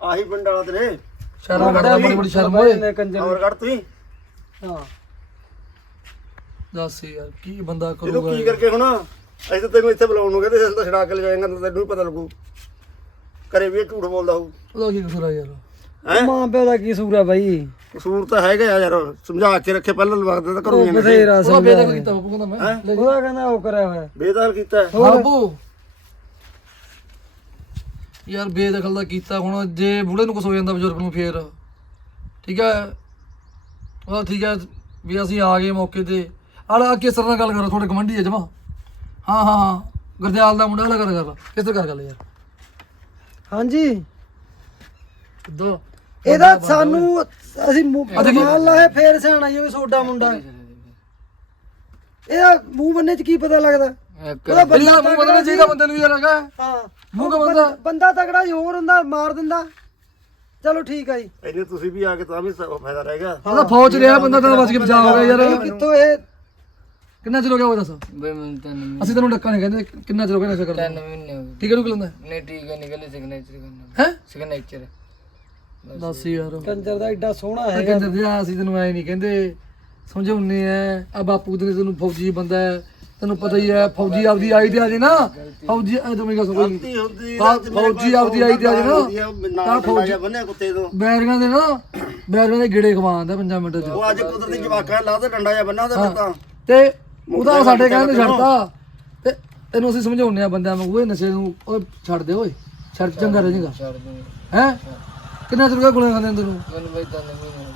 ਆਹੀ ਪਿੰਡ ਵਾਲਾ ਤੇਰੇ। ਸ਼ਰਮ ਕਰਦਾ ਬੜੀ ਬੜੀ ਸ਼ਰਮ ਹੋਏ ਹੋਰ ਕੱਢ ਤੂੰ। ਹਾਂ। ਦੱਸ ਯਾਰ ਕੀ ਬੰਦਾ ਇਹਨੂੰ ਕਰੂਗਾ ਕੀ ਕਰਕੇ ਹੁਣ? ਅਸੀਂ ਤਾਂ ਤੈਨੂੰ ਇੱਥੇ ਬੁਲਾਉਣ ਨੂੰ ਕਹਿੰਦੇ ਅਸੀਂ ਤਾਂ ਛਡਾ ਕੇ ਲੈ ਜਾਏਗਾ ਤਾਂ ਤੈਨੂੰ ਵੀ ਪਤਾ ਲੱਗੂ। ਕਰੇ ਵੀ ਝੂਠ ਬੋਲਦਾ ਹੋਊ। ਉਹਦਾ ਕੀ ਕਸੂਰ ਆ ਯਾਰ? ਹੈ? ਮਾਂ ਪਿਓ ਦਾ ਕੀ ਸੂਰ ਆ ਬਾਈ? ਕਸੂਰ ਤਾਂ ਹੈਗਾ ਯਾਰ ਸਮਝਾ ਕੇ ਰੱਖੇ ਪਹਿਲਾਂ ਲਵਾਗਦੇ ਤਾਂ ਕਰੂਗੇ ਨਹੀਂ ਬਥੇਰਾ ਉਹਦਾ ਬੇਦਖਲ ਕੀਤਾ ਬਾਪੂ ਕਹਿੰਦਾ ਮੈਂ। ਉਹਦਾ ਕਹਿੰਦਾ ਉਹ ਕਰਿਆ ਹੋਇਆ। ਬੇਦਖਲ ਕੀਤਾ। ਹੈ। ਬਾਪੂ ਯਾਰ ਬੇਦਖਲ ਦਾ ਕੀਤਾ ਹੁਣ ਜੇ ਬੁੜੇ ਨੂੰ ਕੁਝ ਹੋ ਜਾਂਦਾ ਬਜ਼ੁਰਗ ਨੂੰ ਫੇਰ। ਠੀਕ ਹੈ ਉਹ ਠੀਕ ਹੈ ਵੀ ਅਸੀਂ ਆ ਗਏ ਮੌਕੇ ਤੇ। ਆਲਾ ਕਿਸ ਤਰ੍ਹਾਂ ਨਾਲ ਗੱਲ ਕਰੋ ਤੁਹਾਡੇ ਗਵੰਡੀ ਹੈ ਜਮਾ। ਹਾਂ ਹਾਂ ਹਾਂ। ਗੁਰਦਿਆਲ ਦਾ ਮੁੰਡਾ ਵਾਲਾ ਗੱਲ ਕਰ। ਕਿਸ ਤਰ੍ਹਾਂ ਕਰ ਗੱਲ ਯਾਰ। ਹਾਂਜੀ? ਦੋ ਇਹਦਾ ਸਾਨੂੰ ਅਸੀਂ ਮਾਲ ਲਾਏ ਫੇਰ ਸਿਆਣਾ ਜਿਵੇਂ ਸੋਡਾ ਮੁੰਡਾ। ਇਹਦਾ ਮੂੰਹ ਬੰਨੇ ਚ ਕੀ ਪਤਾ ਲੱਗਦਾ? ਉਹਦਾ ਬਲੀ ਦਾ ਮੂੰਹ ਬਦਲਣਾ ਚਾਹੀਦਾ ਬੰਦੇ ਨੂੰ ਯਾਰ ਹੈਗਾ। ਹਾਂ। ਮੂੰਹ ਕਾ ਬੰਦਾ ਬੰਦਾ ਤਕੜਾ ਹੀ ਹੋਰ ਹੁੰਦਾ ਮਾਰ ਦਿੰਦਾ। ਚਲੋ ਠੀਕ ਆ ਜੀ। ਇਹਨੇ ਤੁਸੀਂ ਵੀ ਆ ਕੇ ਤਾਂ ਵੀ ਸ- ਫਾਇਦਾ ਰਹਿ ਗਿਆ। ਉਹਦਾ ਫੌਜ ਰਿਹਾ ਬੰਦਾ ਤਾਂ ਬਚ ਕੇ ਬਚਾ ਹੋ ਗਿਆ ਯਾਰ। ਕਿੱਥੋਂ ਇਹ? ਕਿੰਨਾ ਚਿਰ ਹੋ ਗਿਆ ਉਹ ਦੱਸ? ਬਈ ਮੈਨੂੰ ਤਾਂ ਨਹੀਂ ਅਸੀਂ ਤੈਨੂੰ ਡੱਕਾ ਨਹੀਂ ਕਹਿੰਦੇ ਕਿੰਨਾ ਚਿਰ ਹੋ ਗਿਆ ਨਸ਼ਾ ਕਰਦਾ? ਤਿੰਨ ਮਹੀਨੇ ਹੋ ਗਏ। ਠੀਕ ਹੈ ਨੂੰ ਲੈਂਦਾ ਨਹੀਂ ਠੀਕ ਹੈ ਨਿਕਲੇ ਸਿਗਨੇਚਰ ਕਰਨਾ। ਹੈ? ਸਿਗਨੇਚਰ ਦੱਸ ਯਾਰ। ਕੰਜਰ ਦਾ ਐਡਾ ਸੋਹਣਾ ਹੈ ਕਹਿੰਦੇ ਦਿਆ ਅਸੀਂ ਤੈਨੂੰ ਐ ਨਹੀਂ ਕਹਿੰਦੇ। ਸਮਝਾਉਨੇ ਐ ਆ ਬਾਪੂ ਦੇ ਤੈਨੂੰ ਫੌਜੀ ਬੰਦਾ ਹੈ। ਤੈਨੂੰ ਪਤਾ ਹੀ ਹੈ ਫੌਜੀ ਆਪਦੀ ਆਈ ਤੇ ਆ ਜੇ ਨਾ। ਫੌਜੀ ਐ ਤੂੰ ਮੇਰੀ ਗੱਲ ਸੁਣ। ਗਲਤੀ ਹੁੰਦੀ ਹਾਂ, ਫੌਜੀ ਆਪਦੀ ਆਈ ਤੇ ਆ ਜੇ ਨਾ ਤਾਂ ਫੌਜੀ ਬੰਨਿਆ ਕੁੱਤੇ ਤੋਂ। ਬੈਰੀਆਂ ਦੇ ਨਾ ਬੈਰੀਆਂ ਦੇ ਗੇੜੇ ਖਵਾਉਂਦਾ 5 ਮਿੰਟ ਚ। ਉਹ ਅੱਜ ਕੁਦਰਤੀ ਜਵਾਕਾਂ ਲਾ ਤੇ ਡੰਡਾ ਜਿਹਾ ਬੰਨਾ ਉਹਦੇ ਫਿਰ ਤਾਂ ਤੇ ਉਹਦਾ ਸਾਡੇ ਕਹਿੰਦੇ ਤੇ ਤੈਨੂੰ ਅਸੀਂ ਸਮਝਾਉਨੇ ਆ ਬੰਦਿਆਂ ਨੂੰ ਓਏ ਨਸ਼ੇ ਨੂੰ ਓਏ ਛੱਡ ਦੇ ਓਏ। ਛੱਡ ਚੰਗਾ ਰਹਿ ਜਾਏਗਾ ਛੱਡ ਦੂੰਗਾ ਹੈ? ਕਿੰਨਾ ਚਿਰ ਹੋ ਗਿਆ ਗੁਲੇ ਖਾਂਦੇ ਨੂੰ? ਤੈਨੂੰ ਮੈਨੂੰ ਬਈ ਤਿੰਨ ਮਹੀਨੇ ਹੋ।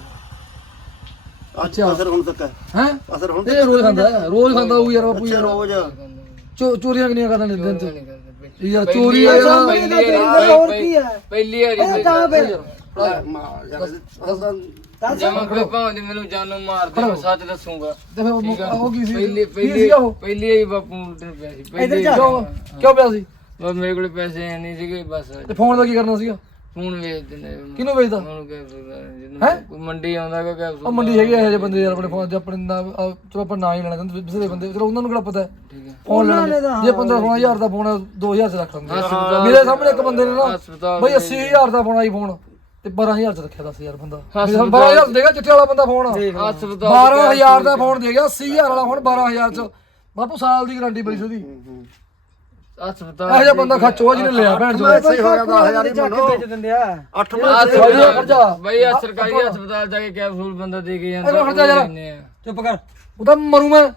ਗਏ ਅੱਜ ਅਸਰ ਹੁਣ ਤੱਕ ਹੈ। ਹੈ? ਅਸਰ ਹੁਣ ਇਹ ਰੋਜ਼ ਖਾਂਦਾ ਹੈ, ਰੋਜ਼ ਖਾਂਦਾ ਉਹ ਯਾਰ ਬਾਪੂ ਅੱਛਾ ਯਾਰ ਰੋਜ਼। ਚੋ- ਚੋਰੀਆਂ ਕਿੰਨੀਆਂ ਕਰਦਾ ਨੇ ਦਿਨ ਚ? ਨਹੀਂ ਯਾਰ ਚੋਰੀ ਆ ਪਹਿਲੀ ਯਾਰ ਵਾਰੀ ਇਹਦਾ ਤੇਰੀ ਹੋਰ ਕੀ ਹੈ? ਪਹਿਲੀ ਵਾਰੀ ਤਾਂ ਫੇਰ ਮਾਰ ਯਾਰ ਅਸਾਂ ਜਮਾ ਕੋਈ ਭਾਵੇਂ ਮੈਨੂੰ ਜਾਨੋਂ ਮਾਰ ਦੇ ਮੈਂ ਸੱਚ ਦੱਸੂਗਾ। ਤੇ ਫਿਰ ਉਹ ਉਹ ਕੀ ਸੀ? ਪਹਿਲੀ ਕੀ ਪਹਿਲੀ ਸੀਗਾ ਉਹ? ਪਹਿਲੀ ਹੀ ਬਾਪੂ ਨੂੰ ਉੱਧਰ ਪਿਆ ਸੀ। ਪਹਿਲੀ ਕਿਉਂ ਕਿਉਂ ਪਿਆ ਸੀ? ਬਸ ਮੇਰੇ ਕੋਲ ਪੈਸੇ ਹੈ ਨਹੀਂ ਸੀਗੇ ਬਸ। ਤੇ ਫੋਨ ਦਾ ਕੀ ਕਰਨਾ ਸੀਗਾ? ਫੋਨ ਵੇਚ ਦਿੰਦੇ ਕਿਹਨੂੰ ਵੇਚਦਾ? ਉਹਨੂੰ ਕੈਪਸੂਲ ਕੋਈ ਮੰਡੀ ਆਉਂਦਾ ਕੋ ਕੈਪਸੂਲ ਉਹ ਮੰਡੀ ਹੈਗੇ ਇਹੋ ਜਿਹੇ ਬੰਦੇ ਯਾਰ ਆਪਣੇ ਫੋਨ ਤੇ ਆਪਣੇ ਨਾਮ ਚਲੋ ਆਪਾਂ ਨਾਂ ਹੀ ਲੈਣਾ ਕਹਿੰਦੇ ਬਸਰੇ ਬੰਦੇ ਚਲੋ ਉਹਨਾਂ ਨੂੰ ਕਿਹੜਾ ਪਤਾ ਹੈ? ਠੀਕ ਹੈ। ਫੋਨ ਲੈਣਾ ਜੇ 15 16000 ਦਾ ਫੋਨ 2000 ਚ ਰੱਖ ਲੈਂਦੇ। ਮੇਰੇ ਸਾਹਮਣੇ ਇੱਕ ਬੰਦੇ ਨੇ ਨਾ ਹਸਪਤਾਲ ਬਈ 80000 ਦਾ ਫੋਨ ਆਈਫੋਨ ਤੇ 12000 ਚ ਰੱਖਿਆ 10000 ਬੰਦਾ। 12000 ਦੇਗਾ ਚਿੱਟੇ ਵਾਲਾ ਬੰਦਾ ਫੋਨ। ਹਸਪਤਾਲ 12000 ਦਾ ਫੋਨ ਦੇ ਗਿਆ 80000 ਵਾਲਾ ਫੋਨ 12000 ਚ। ਬਾਪੂ ਸਾਲ ਦੀ ਗਾਰੰਟੀ ਬੜੀ ਉਹਦੀ। ਹਸਪਤਾਲ ਇਹੋ ਜਿਹਾ ਬੰਦਾ ਖੱਚੋ ਜਿਹਨੇ ਲਿਆ ਭੈਣ ਚੋ ਸਹੀ ਹੋ ਗਿਆ 10000 ਹੀ ਮੰਨੋ। ਵੇਚ ਦਿੰਦੇ ਆ। 8 ਮਹੀਨੇ ਭਾਈ ਖਰਚਾ ਬਈ ਆ ਸਰਕਾਰੀ ਹਸਪਤਾਲ ਜਾ ਕੇ ਕੈਪਸੂਲ ਬੰਦਾ ਦੇ ਕੇ ਜਾਂਦਾ ਇਹਦਾ ਖਰਚਾ। ਲੈਂਦੇ ਆ। ਚੁੱਪ ਕਰ। ਉਹ ਤਾਂ ਮਰੂ ਮੈਂ।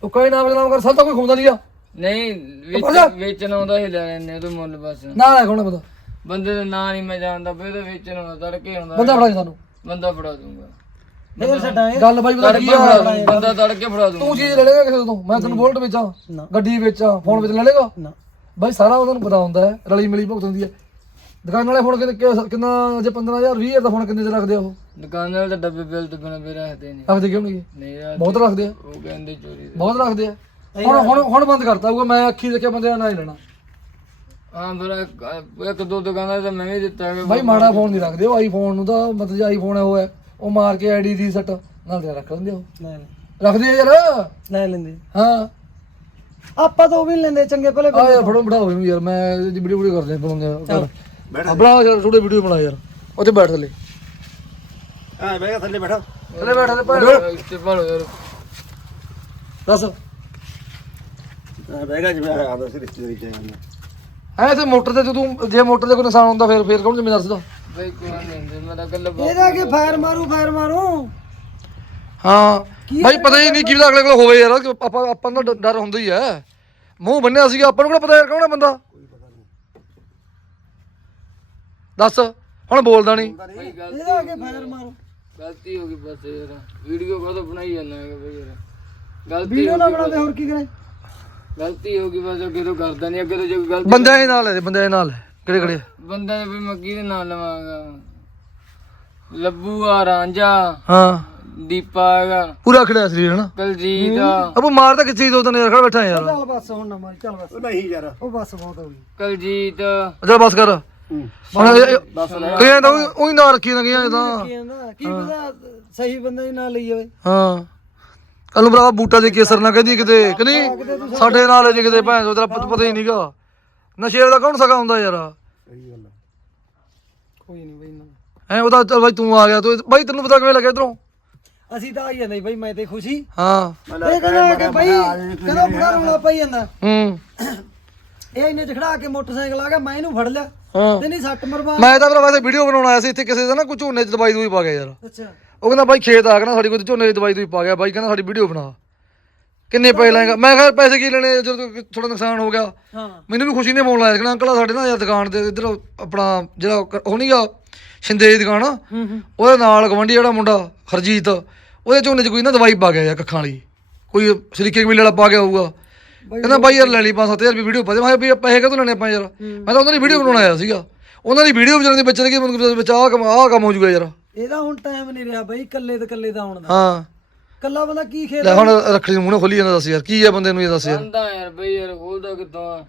ਤੂੰ ਕੋਈ ਨਾਮ ਨਾਮ ਕਰ ਸਾਲ ਤਾਂ ਕੋਈ ਖੁੰਦਾ ਨਹੀਂਗਾ ਨਹੀਂ ਵੇਚ- ਵੇਚਣ ਆਉਂਦਾ ਹੀ ਲੈ ਲੈਣੇ ਉਹਦੇ ਮੁੱਲ ਬਸ। ਨਾ ਲੈ ਕੋਣ ਬੰਦਾ। ਬੰਦੇ ਦਾ ਨਾਂ ਨਹੀਂ ਮੈਂ ਜਾਣਦਾ ਬਈ ਉਹਦਾ ਵੇਚਣ ਆਉਂਦਾ ਤੜਕੇ ਆਉਂਦਾ। ਬੰਦਾ ਫੜਾ ਦੇ ਸਾਨੂੰ। ਬੰਦਾ ਫੜਾ ਦੂੰਗਾ ਫੇਰ ਛੱਡਾਂ ਇਹ। ਗੱਲ ਬਾਈ ਪਤਾ ਕੀ ਤੜਕੇ ਆ? ਫੜਾ ਦੂੰਗਾ। ਬੰਦਾ ਤੜਕੇ ਫੜਾ ਦੂੰਗਾ। ਤੂੰ ਚੀਜ਼ ਲੈ ਲੇਗਾ ਕਿਸੇ ਤੋਂ ਮੈਂ ਤੈਨੂੰ ਬੋਲਟ ਵੇਚਾਂ ਗੱਡੀ ਵੇਚਾਂ ਫੋਨ ਵਿੱਚ ਲੈ ਲੇਗਾ? ਨਾ। ਬਾਈ ਸਾਰਾ ਉਹਨਾਂ ਨੂੰ ਪਤਾ ਹੁੰਦਾ ਹੈ ਰਲੀ ਮਿਲੀ ਭੁਗਤ ਹੁੰਦੀ ਹੈ। ਦੁਕਾਨ ਵਾਲੇ ਫੋਨ ਕਿੰਨੇ ਕਿੰਨਾ ਜੇ 15000 20000 ਦਾ ਫੋਨ ਕਿੰਨੇ ਚ ਰੱਖਦੇ ਆ ਉਹ? ਦੁਕਾਨ ਵਾਲੇ ਤਾਂ ਡੱਬੇ ਬਿੱਲ ਤੋਂ ਬਿਨਾਂ ਵੀ ਰੱਖਦੇ ਨੇ ਰੱਖਦੇ ਕਿਉਂ ਨਹੀਂ? ਨਹੀਂ ਯਾਰ ਬਹੁਤ ਰੱਖਦੇ ਆ। ਉਹ ਕਹਿੰਦੇ ਚੋਰੀ ਦੇ। ਬਹੁਤ ਰੱਖਦੇ ਆ। ਹੁਣ ਹੁਣ ਹੁਣ ਬੰਦ ਕਰਤਾ ਹੋਊਗਾ ਮੈਂ ਅੱਖੀ ਦੇਖਿਆ ਬੰਦੇ ਦਾ ਨਾ ਹੀ ਲੈਣਾ। ਹਾਂ ਫਿਰ ਇੱਕ- ਇੱਕ ਦੋ ਦੁਕਾਨਾਂ ਤੇ ਮੈਂ ਵੀ ਦਿੱਤਾ ਹੈਗਾ ਬਾਈ ਮਾੜਾ ਫੋਨ ਨਹੀਂ ਰੱਖਦੇ ਉਹ ਆਈਫੋਨ ਨੂੰ ਤਾਂ ਮਤਲਬ ਜੇ ਆਈਫੋਨ ਹੈ ਉਹ ਹੈ। ਉਹ ਮਾਰ ਕੇ ਆਈਡੀ ਦੀ ਸੱਟ ਨਾਲ ਤੇ ਰੱਖ ਲੈਂਦੇ ਉਹ। ਲੈ ਲੈ। ਰੱਖਦੇ ਆ ਯਾਰ? ਲੈ ਲੈਂਦੇ। ਹਾਂ। ਆਪਾਂ ਤਾਂ ਉਹ ਵੀ ਨੀ ਲੈਂਦੇ ਚੰਗੇ ਭਲੇ ਆ ਯਾਰ ਫੜੋ ਬੜਾ ਹੋਵੇ ਯਾਰ ਮੈਂ ਵੀਡੀਓ ਵੀਡੀਓ ਕਰਦੇ ਬਣਾਉਂਦੇ ਬੈਠ ਆ ਬਣਾ ਯਾਰ ਥੋੜੇ ਵੀਡੀਓ ਬਣਾ ਯਾਰ। ਉੱਥੇ ਬੈਠ ਥੱਲੇ। ਹਾਂ ਬੈਠ ਥੱਲੇ ਬੈਠਾ। ਥੱਲੇ ਬੈਠ ਥੱਲੇ ਬੈਠ। ਇੱਥੇ ਭਾਲੋ ਯਾਰ। ਦੱਸ। ਬਹਿ ਗਿਆ ਜਿਵੇਂ ਆਉਂਦਾ ਸੀ ਰਿਸ਼ਤੇਦਾਰੀ ਚ। ਐ ਤੇ ਮੋਟਰ ਤੇ ਜਦੋਂ ਜੇ ਮੋਟਰ ਤੇ ਕੋਈ ਨੁਕਸਾਨ ਹੁੰਦਾ ਫਿਰ ਫਿਰ ਕੌਣ ਜ਼ਿੰਮੇਦਾਰ ਸੀਦਾ ਬਈ ਕੋਈ ਨਹੀਂ ਹੁੰਦੇ ਮੈਂ ਤਾਂ ਗੱਲ ਇਹਦਾ ਕਿ ਫਾਇਰ ਮਾਰੂ ਫਾਇਰ ਮਾਰੂ? ਹਾਂ ਭਾਈ ਪਤਾ ਹੀ ਨਹੀਂ ਕੀ ਪਤਾ ਅਗਲੇ ਕੋਲ ਹੋਵੇ ਯਾਰ ਆਪਾਂ ਡ- ਡਰ ਹੁੰਦਾ ਹੀ ਹੈ। ਮੂੰਹ ਬੰਨਿਆ ਸੀਗਾ ਆਪਾਂ ਨੂੰ ਕਿਹੜਾ ਪਤਾ ਯਾਰ ਕੌਣ ਹੈ ਬੰਦਾ? ਦੱਸ ਹੁਣ ਬੋਲਦਾ ਨਹੀਂ ਗਲਤੀ ਇਹਦਾ ਕਿ ਫਾਇਰ ਮਾਰੂ? ਗਲਤੀ ਹੋ ਗਈ ਬਸ ਯਾਰ। ਵੀਡੀਓ ਕਦੋਂ ਬਣਾਈ ਜਾਂਦਾ ਹੈ ਬਈ ਯਾਰ। ਗਲਤੀ ਵੀਡੀਓ ਨਾ ਬਣਾਵੇ ਹੋਰ ਕੀ ਕਰੇ? ਗਲਤੀ ਹੋ ਗਈ ਬਸ ਅੱਗੇ ਤੋਂ ਕਰਦਾ ਨਹੀਂ ਅੱਗੇ ਤੋਂ ਜੇ ਕੋਈ ਗਲਤੀ ਬੰਦਿਆਂ ਦੇ ਨਾਲ ਹੈ ਬੰਦਿਆਂ ਦੇ ਨਾਲ ਕਿਹੜੇ ਕਿਹੜੇ? ਬੰਦਾ ਵੀ ਮੈਂ ਕਿਹਦੇ ਨਾਲ ਲਵਾਂਗਾ? ਲੱਭੂ ਆ ਰਾਂਝਾ। ਹਾਂ। ਦੀਪਾ ਹੈਗਾ। ਪੂਰਾ ਖੜਿਆ ਸਰੀਰ ਹਨਾ? ਕਲਜੀਤ ਆ। ਅਬੂ ਮਾਰ ਤਾਂ ਕਿੱਥੇ ਦੋ ਦਿਨ ਯਾਰ ਖੜਾ ਬੈਠਾ ਯਾਰ। ਚੱਲ ਬਸ ਹੁਣ ਨਾ ਮਾਰੀ ਚੱਲ ਬਸ। ਉਹ ਨਹੀਂ ਯਾਰ। ਉਹ ਬਸ ਬਹੁਤ ਹੋ ਗਈ। ਕਲਜੀਤ। ਚੱਲ ਬਸ ਕਰ। ਹੁਣ ਤਾਂ ਉਹੀ ਨਾ ਰੱਖੀ ਨਾ ਕਈਆਂ ਤਾਂ। ਕੀ ਪਤਾ ਸਹੀ ਬੰਦਾ ਹੀ ਨਾ ਲਈ ਜਾਵੇ। ਹਾਂ। ਕੱਲ ਨੂੰ ਭਰਾ ਬੂਟਾ ਦੇ ਕੇਸਰ ਨਾ ਕਹਿੰਦੀ ਕਿਤੇ ਕਿ ਨਹੀਂ? ਸਾਡੇ ਨਾਲ ਜੇ ਕਿਤੇ ਭੈਣ ਚੋਦ ਤੇਰਾ ਪਤ- ਪਤਾ ਹੀ ਨਹੀਂਗਾ ਨਸ਼ੇ ਦਾ ਕੌਣ ਸਕਾ ਹੁੰਦਾ ਯਾਰ? ਸਹੀ ਗੱਲ ਆ। ਕੋਈ ਨਹੀਂ ਬਈ ਨਾ। ਐ ਉਹਦਾ ਚੱਲ ਬਾਈ ਤੂੰ ਆ ਗਿਆ ਤੂੰ ਬਾਈ ਤੈਨੂੰ ਪਤਾ ਕਿਵੇਂ ਲੱਗਿਆ ਇਧਰੋਂ? ਅਸੀਂ ਤਾਂ ਆਈ ਜਾਂਦੇ ਬਈ ਮੈਂ ਤੇ ਖੁਸ਼ੀ ਹਾਂ। ਮੈਂ ਇਹ ਕਹਿੰਦਾ ਕਿ ਬਈ ਕਦੋਂ ਬੁੜਾ ਰੋਣਾ ਪਈ ਜਾਂਦਾ? ਹੂੰ। ਇਹ ਇਹਨੇ ਚਖੜਾ ਕੇ ਮੋਟਰਸਾਈਕਲ ਆ ਗਿਆ ਮੈਂ ਇਹਨੂੰ ਫੜ ਲਿਆ। ਹਾਂ। ਤੇ ਨਹੀਂ ਸੱਟ ਮਰਵਾ ਮੈਂ ਤਾਂ ਭਰਾ ਵੈਸੇ ਵੀਡੀਓ ਬਣਾਉਣ ਆਇਆ ਸੀ ਇੱਥੇ ਕਿਸੇ ਦਾ ਨਾ ਕੋਈ ਝੋਨੇ 'ਚ ਦਵਾਈ ਦੂਈ ਪਾ ਗਿਆ ਯਾਰ। ਅੱਛਾ। ਉਹ ਕਹਿੰਦਾ ਬਾਈ ਖੇਤ ਆ ਗਿਆ ਨਾ ਸਾਡੀ ਕੋਈ ਝੋਨੇ 'ਚ ਦਵਾਈ ਦੂਈ ਪਾ ਗਿਆ। ਬਾਈ ਕਹਿੰਦਾ ਸਾਡੀ ਵੀਡੀਓ ਬਣਾ। ਕਿੰਨੇ ਪੈਸੇ ਲਾਏਗਾ? ਮੈਂ ਕਿਹਾ ਪੈਸੇ ਕੀ ਲੈਣੇ ਜਦੋਂ ਥੋੜਾ ਨੁਕਸਾਨ ਹੋ ਗਿਆ। ਹਾਂ। ਮੈਨੂੰ ਵੀ ਖੁਸ਼ੀ ਨੇ ਫੋਨ ਲਾਇਆ ਕਹਿੰਦਾ ਅੰਕਲ ਆਹ ਸਾਡੇ ਨਾ ਯਾਰ ਦੁਕਾਨ ਤੇ ਇੱਧਰ ਆਪਣਾ ਜਿਹੜਾ ਉਹ ਕ- ਨਹੀਂਗਾ ਸ਼ਿੰਦੇ ਦੀ ਦੁਕਾਨ। ਆ, ਉਹਦੇ ਨਾਲ ਗਵੰਡੀ ਜਿਹੜਾ ਮੁੰਡਾ ਹਰਜੀਤ ਉਹਦੇ ਝੋਨੇ 'ਚ ਕੋਈ ਨਾ ਦਵਾਈ ਪਾ ਗਿਆ ਯਾਰ ਕੱਖਾਂ ਵਾਲੀ। ਕੋਈ ਸ਼ਰੀਕੇ ਕਬੀਲੇ ਵਾਲਾ ਪਾ ਗਿਆ ਹੋਊਗਾ ਕਹਿੰਦਾ ਬਾਈ ਯਾਰ ਲੈ ਲਈ 5-7000 ਰੁਪਏ ਵੀਡੀਓ ਪਾ ਦੇ। ਮੈਂ ਵੀ ਪੈਸੇ ਕਦੋਂ ਲੈਣੇ ਆਪਾਂ ਯਾਰ? ਮੈਂ ਤਾਂ ਉਹਨਾਂ ਦੀ ਵੀਡੀਓ ਬਣਾਉਣ ਆਇਆ ਸੀਗਾ। ਉਹਨਾਂ ਦੀ ਵੀਡੀਓ ਵਿਚਾਰਨ ਦੇ ਬੱਚੇ ਨੇ ਕਿ ਮੈਨੂੰ ਵਿੱਚ ਆਹ ਕੰਮ ਆਹ ਕੰਮ ਹੋ ਜੂਗਾ ਯਾਰ। ਇਹਦਾ ਹੁਣ ਟਾਈਮ ਨਹੀਂ ਰਿਹਾ ਬਈ ਇਕੱਲੇ ਤੇ ਇਕੱਲੇ ਦਾ ਆਉਣ ਦਾ। ਹਾਂ। ਇਕੱਲਾ ਬੰਦਾ ਕੀ ਲੈ ਹੁਣ ਰੱਖੜੀ ਨੂੰ ਮੂੰਹ ਖੋਲੀ ਜਾਂਦਾ ਦੱਸ ਯਾਰ ਕੀ ਹੈ ਬੰਦੇ ਨੂੰ ਇਹ ਦੱਸ ਯਾਰ? ਬੰਦਾ ਯਾਰ ਬਈ ਯਾਰ ਖੋਲਦਾ ਆ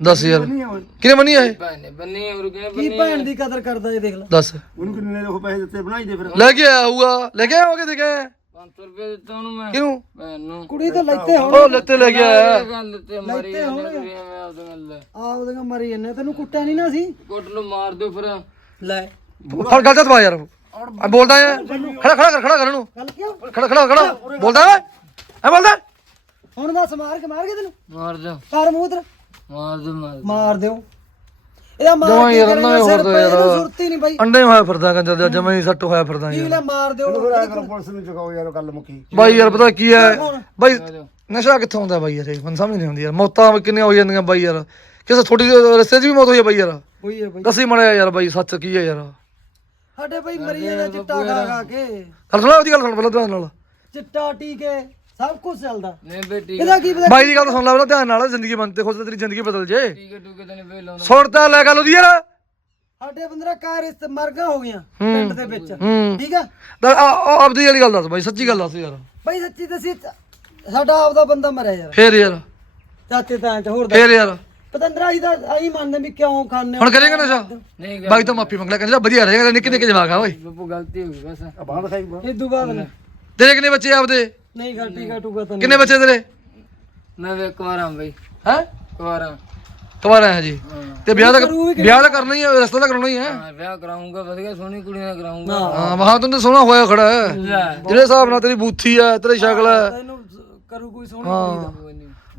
ਦੱਸ ਯਾਰ ਕਿਹਨੇ ਮੰਨੀ ਆ ਇਹ? ਭੈਣ ਨੇ ਬੰਨੀ ਹੋਰ ਕਿਹਨੇ ਕੀ ਭੈਣ ਦੀ ਕਦਰ ਕਰਦਾ ਇਹ ਦੇਖ ਲੈ। ਦੱਸ। ਉਹਨੂੰ ਕਿੰਨੇ ਦੇ ਉਹ ਪੈਸੇ ਦਿੱਤੇ ਬਣਾਈ ਦੇ ਫਿਰ। ਲੈ ਕੇ ਆਇਆ ਹੋਊਗਾ ਲੈ ਕੇ ਆਓਗੇ ਦੇ ਕੇ 500 ਰੁਪਏ ਦਿੱਤਾ ਉਹਨੂੰ ਮੈਂ। ਕਿਹਨੂੰ? ਭੈਣ ਨੂੰ। ਕੁੜੀ ਤਾਂ ਲੈਤੇ ਹੁਣ ਉਹ ਲੱਤੇ ਲੈ ਕੇ ਆਇਆ। ਗੱਲ ਤੇ ਮਾਰੀ ਜਾਂਦੇ ਮੈਂ ਗੱਲ ਆਪਦੀਆਂ ਮਰੀ ਜੰਨੇ ਤੈਨੂੰ ਕੁੱਟਿਆ ਨਹੀਂ ਨਾ ਸੀ ਕੁੱਟ ਨੂੰ ਮਾਰ ਦਿਓ ਫਿਰ। ਲੈ। ਫੜ ਗੱਲ ਤਾਂ ਦਬਾ ਯਾਰ ਆ ਬੋਲਦਾ ਹੈ ਖੜਾ ਖੜਾ ਕਰ ਖੜਾ ਕਰ ਇਹਨੂੰ ਗੱਲ ਕਿਉਂ? ਖੜਾ ਖੜਾ ਖੜਾ। ਬੋਲਦਾ ਹੈ ਐ ਬੋਲਦਾ ਹੁਣ ਦੱਸ ਮਾਰ ਕੇ ਮਾਰ ਕੇ ਤੈਨੂੰ? ਮਾਰ ਦਿਓ। ਕਰ ਮੂੰਹ ਮਾਰ ਦਿਓ ਮਾਰ ਦਿਓ। ਮਾਰ ਦਿਓ। ਇਹਦਾ ਮਾਰ ਕੇ ਯਾਰ, ਨਾ ਹੋਰ ਪਏ ਯਾਰ। ਸੁਰਤੀ ਨਹੀਂ ਬਾਈ। ਅੰਡੇ ਹੋਇਆ ਫਿਰਦਾ ਕੰਜਰ ਦਾ ਜਮਾ ਹੀ ਸੱਟ ਹੋਇਆ ਫਿਰਦਾ ਕੀ ਯਾਰ। ਲੈ ਮਾਰ ਦਿਓ? ਫਿਰ ਆਇਆ ਕਰੋ ਪੁਲਿਸ ਨੂੰ ਚੁਕਾਓ ਯਾਰ ਗੱਲ ਮੁੱਕੀ। ਬਾਈ ਯਾਰ ਪਤਾ ਕੀ ਹੈ? ਬਾਈ ਨਸ਼ਾ ਕਿੱਥੋਂ ਹੁੰਦਾ ਬਾਈ ਯਾਰ? ਇਹ ਮੈਨੂੰ ਸਮਝ ਨਹੀਂ ਆਉਂਦੀ ਯਾਰ। ਮੌਤਾਂ ਵੀ ਕਿੰਨੀਆਂ ਹੋ ਜਾਂਦੀਆਂ ਬਾਈ ਯਾਰ। ਕਿਸੇ ਥੋੜੀ ਰਸਤੇ 'ਚ ਵੀ ਮੌਤ ਹੋਈ ਹੈ ਬਾਈ ਯਾਰ। ਹੋਈ ਹੈ ਬਾਈ। ਦੱਸੀ ਮੜਿਆ ਯਾਰ ਬਾਈ ਸੱਚ ਕੀ ਹੈ ਯਾਰ? ਸਾਡੇ ਬਾਈ ਮਰੀ ਜਾਂਦਾ ਚਿੱਟਾ ਖਾ ਖਾ ਕੇ। ਗੱਲ ਸੁਣਾ ਉਹਦੀ ਗੱਲ ਸੁਣ ਪਹਿਲਾਂ ਧਿਆਨ ਨਾਲ। ਚਿੱਟਾ ਟੀਕੇ ਸਭ ਕੁਝ ਚੱਲਦਾ। ਨਹੀਂ ਬੇਟੀ ਇਹਦਾ ਕੀ ਪਤਾ ਬਾਈ ਦੀ ਗੱਲ ਤਾਂ ਸੁਣ ਲੈ ਪਹਿਲਾਂ ਧਿਆਨ ਨਾਲ ਜ਼ਿੰਦਗੀ ਬੰਦ ਤੇ ਖੁਦ ਤੇਰੀ ਜ਼ਿੰਦਗੀ ਬਦਲ ਜੇ। ਟੀਕੇ ਟੂਕੇ ਤਾਂ ਨਹੀਂ ਲੈ ਗੱਲ ਉਹਦੀ ਯਾਰ। ਸਾਡੇ ਬੰਦਰਾ ਕਾਰ ਇਸ ਮਰਗਾ ਹੋ ਗਈਆਂ ਪਿੰਡ ਦੇ ਵਿੱਚ। ਹੂੰ। ਠੀਕ ਆ? ਤਾਂ ਆ- ਆ- ਆਪਦੀ ਵਾਲੀ ਗੱਲ ਦੱਸ ਬਾਈ ਸੱਚੀ ਗੱਲ ਦੱਸ ਯਾਰ। ਬਾਈ ਸੱਚੀ ਦੱਸੀ ਸਾਡਾ ਆਪਦਾ ਬੰਦਾ ਮਰਿਆ ਯਾਰ। ਫੇਰ ਯਾਰ। ਚਾਚੇ ਤਾਂ ਚ ਹੋਰ ਦਾ ਫੇਰ ਯਾਰ। ਪਤੰਦਰਾ ਜੀ ਦਾ ਆਈ ਮੰਨਦੇ ਵੀ ਕਿਉਂ ਖਾਣੇ ਹੁਣ ਕਰੇਗਾ ਨਸ਼ਾ? ਨਹੀਂ ਬਾਈ ਤਾਂ ਮਾਫੀ ਮੰਗ ਲੈ ਕਹਿੰਦਾ ਵਧੀਆ ਰਹੇਗਾ ਨਿੱਕੇ ਨਿੱਕੇ ਜਵਾਕ ਆ ਓਏ। ਬੱਬੂ ਗਲਤੀ ਹੋ ਗਈ ਬਸ। ਆ ਬਾਹਰ ਦਿਖਾਈ ਬਾਹਰ। ਇਹ ਤੋਂ ਬਾਅਦ ਨਹੀਂ ਤੇਰੇ ਕਿੰਨੇ ਬੱਚੇ ਆ ਆਪਦੇ? ਨਹੀਂ ਗਾ ਟੀਕਾ ਟੂਕਾ ਤਾਂ ਨਹੀਂ। ਕਿੰਨੇ ਬੱਚੇ ਤੇਰੇ? ਮੈਂ ਵੇ ਕੁਆਰਾਂ ਬਈ। ਹੈ? ਕੁਆਰਾਂ। ਤੁਹਾਡਾ ਹੈ ਜੀ। ਹਾਂ। ਤੇ ਵਿਆਹ ਦਾ ਵਿਆਹ ਦਾ ਕਰਨਾ ਹੀ ਹੈ ਰਸਤਾ ਤਾਂ ਕਰਾਉਣਾ ਹੀ ਹੈ ਹਾਂ, ਵਿਆਹ ਕਰਾਉਂਗਾ ਵਧੀਆ ਸੋਹਣੀ ਕੁੜੀ ਨਾਲ ਕਰਾਉਂਗਾ ਹਾਂ। ਮਹਾ ਤੂੰ ਤਾਂ ਸੋਹਣਾ ਹੋਇਆ ਖੜਾ। ਹੈ ਲੈ। ਜਿਹੜੇ ਹਿਸਾਬ ਨਾਲ ਤੇਰੀ ਬੂਥੀ ਹੈ ਤੇਰੀ ਸ਼ਕਲ ਤੈਨੂੰ ਕਰੂ ਕੋਈ ਸੋਹਣੀ ਕੁੜੀ ਦਾ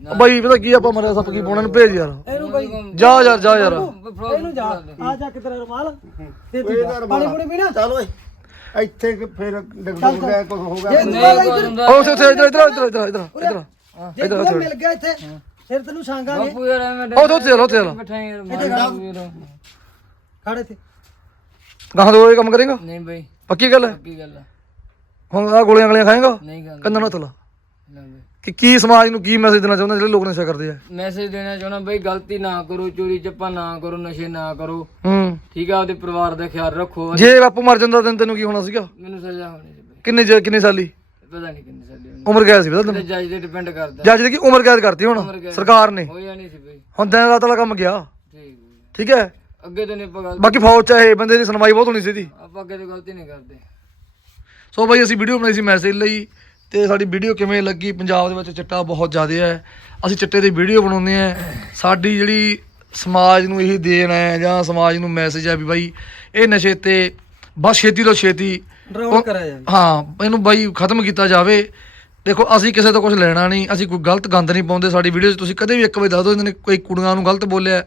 ਬਾਈ ਪਤਾ ਕੀ ਆਪਾਂ ਮਰਿਆ ਸੱਪ ਕੀ ਪਾਉਣਾ ਨੂੰ ਭੇਜ ਯਾਰ। ਇਹਨੂੰ ਬਾਈ ਜਾ ਯਾਰ ਜਾ ਯਾਰ। ਇਹਨੂੰ ਜਾ ਆ ਜਾ ਕੇ ਤੇਰਾ ਰੁਮਾਲ? ਤੇ ਤੂੰ ਜਾ। ਪਾਣੀ ਪੂਣੀ ਪੀਣਾ? ਚੱਲ ਓਏ। ਇੱਥੇ ਕਿ ਫਿਰ ਡਿੱਗ ਡੁੱਗ ਗਿਆ ਕੁਝ ਹੋ ਗਿਆ। ਜੇ ਦੁਆ ਇੱਧਰ ਉਹ ਉੱਥੇ ਉੱਥੇ ਇਧਰ ਇਧਰ ਇਧਰ ਇਧਰ ਇਧਰ ਜੇ ਦੁਆ ਮਿਲ ਗਿਆ ਇੱਥੇ ਫਿਰ ਤੈਨੂੰ ਛਾਂਗਾਂਗੇ ਬੱਬੂ ਯਾਰ ਐਵੇਂ ਉਹ ਉੱਥੇ ਚੱਲ ਉੱਥੇ ਚੱਲ। ਬਿਠਾਈ ਯਾਰ ਮਾਰ ਖੜੇ। ਤੇ ਗਾਹਾਂ ਦੋ ਇਹ ਕੰਮ ਕਰੇਗਾ? ਨਹੀਂ ਬਈ। ਪੱਕੀ ਗੱਲ ਹੈ? ਕੀ ਗੱਲ ਆ ਹੁਣ ਆ ਗੋਲੀਆਂ ਗਲੀਆਂ ਖਾਏਗਾ? ਨਹੀਂ ਗੱਲ ਕੰਨਾਂ ਲੈ। ਕਿ ਕੀ ਸਮਾਜ ਨੂੰ ਕੀ ਮੈਸੇਜ ਦੇਣਾ ਚਾਹੁੰਦਾ ਜਿਹੜੇ ਲੋਕ ਨਸ਼ਾ ਕਰਦੇ ਆ? ਮੈਸੇਜ ਦੇਣਾ ਚਾਹਣਾ ਬਈ ਗਲਤੀ ਨਾ ਕਰੋ ਚੋਰੀ ਚੱਪਾ ਨਾ ਕਰੋ ਨਸ਼ੇ ਨਾ ਕਰੋ। ਹੂੰ। ਠੀਕ ਆ ਆਪਦੇ ਪਰਿਵਾਰ ਦਾ ਖਿਆਲ ਰੱਖੋ। ਜੇ ਬਾਪੂ ਮਰ ਜਾਂਦਾ ਤੈਨੂੰ ਤੈਨੂੰ ਕੀ ਹੋਣਾ ਸੀਗਾ? ਮੈਨੂੰ ਸਜ਼ਾ ਹੋਣੀ ਸੀ ਬਈ। ਕਿੰਨੇ ਜ- ਕਿੰਨੇ ਸਾਲੀ? ਪਤਾ ਨਹੀਂ ਕਿੰਨੀ ਹੋਣੀ। ਉਮਰ ਕਿਆ ਸੀ ਪਤਾ ਤੇ ਤੈਨੂੰ ਜੱਜ ਤੇ ਡਿਪੈਂਡ ਕਰਦਾ। ਜੱਜ ਦੀ ਕੀ ਉਮਰ ਕੈਦ ਕਰਤੀ ਹੁਣ? ਸਰਕਾਰ ਨੇ। ਹੋ ਜਾਣੀ ਸੀ ਬਈ। ਹੁਣ ਦਿਨ ਰਾਤ ਵਾਲਾ ਕੰਮ ਗਿਆ। ਠੀਕ ਬਈ। ਠੀਕ ਹੈ? ਅੱਗੇ ਤੋਂ ਨਹੀਂ ਆਪਾਂ ਗਲਤੀ ਬਾਕੀ ਫੌਜ ਚ ਇਹ ਬੰਦੇ ਦੀ ਸੁਣਵਾਈ ਬਹੁਤ ਹੋਣੀ ਸੀ ਆਪਾਂ ਅੱਗੇ ਤੋਂ ਗਲਤੀ ਨਹੀਂ ਕਰਦੇ। ਸੋ ਬਾਈ ਅਸੀਂ ਵੀਡੀਓ ਬਣਾਈ ਸੀ ਮੈਸੇਜ ਲਈ। ਤੇ ਸਾਡੀ ਵੀਡੀਓ ਕਿਵੇਂ ਲੱਗੀ? ਪੰਜਾਬ ਦੇ ਵਿੱਚ ਚਿੱਟਾ ਬਹੁਤ ਜ਼ਿਆਦਾ ਹੈ। ਅਸੀਂ ਚਿੱਟੇ ਦੀ ਵੀਡੀਓ ਬਣਾਉਂਦੇ ਆ ਸਾਡੀ ਜਿਹੜੀ ਸਮਾਜ ਨੂੰ ਇਹੀ ਦੇਣ ਹੈ ਜਾਂ ਸਮਾਜ ਨੂੰ ਮੈਸੇਜ ਹੈ ਵੀ ਬਾਈ ਇਹ ਨਸ਼ੇ ਤੇ ਬਸ ਛੇਤੀ ਤੋਂ ਛੇਤੀ ਡਰਾਉਣ ਕਰਿਆ ਜਾਵੇ। ਹਾਂ ਇਹਨੂੰ ਬਾਈ ਖਤਮ ਕੀਤਾ ਜਾਵੇ। ਦੇਖੋ ਅਸੀਂ ਕਿਸੇ ਤੋਂ ਕੁਝ ਲੈਣਾ ਨਹੀਂ। ਅਸੀਂ ਕੋਈ ਗਲਤ ਗੰਦ ਨਹੀਂ ਪਾਉਂਦੇ। ਸਾਡੀ ਵੀਡੀਓ 'ਚ ਤੁਸੀਂ ਕਦੇ ਵੀ ਇੱਕ ਵਾਰ ਦੱਸ ਦਿਓ ਇਹਨਾਂ ਨੇ ਕੋਈ ਕੁੜੀਆਂ ਨੂੰ ਗਲਤ ਬੋਲਿਆ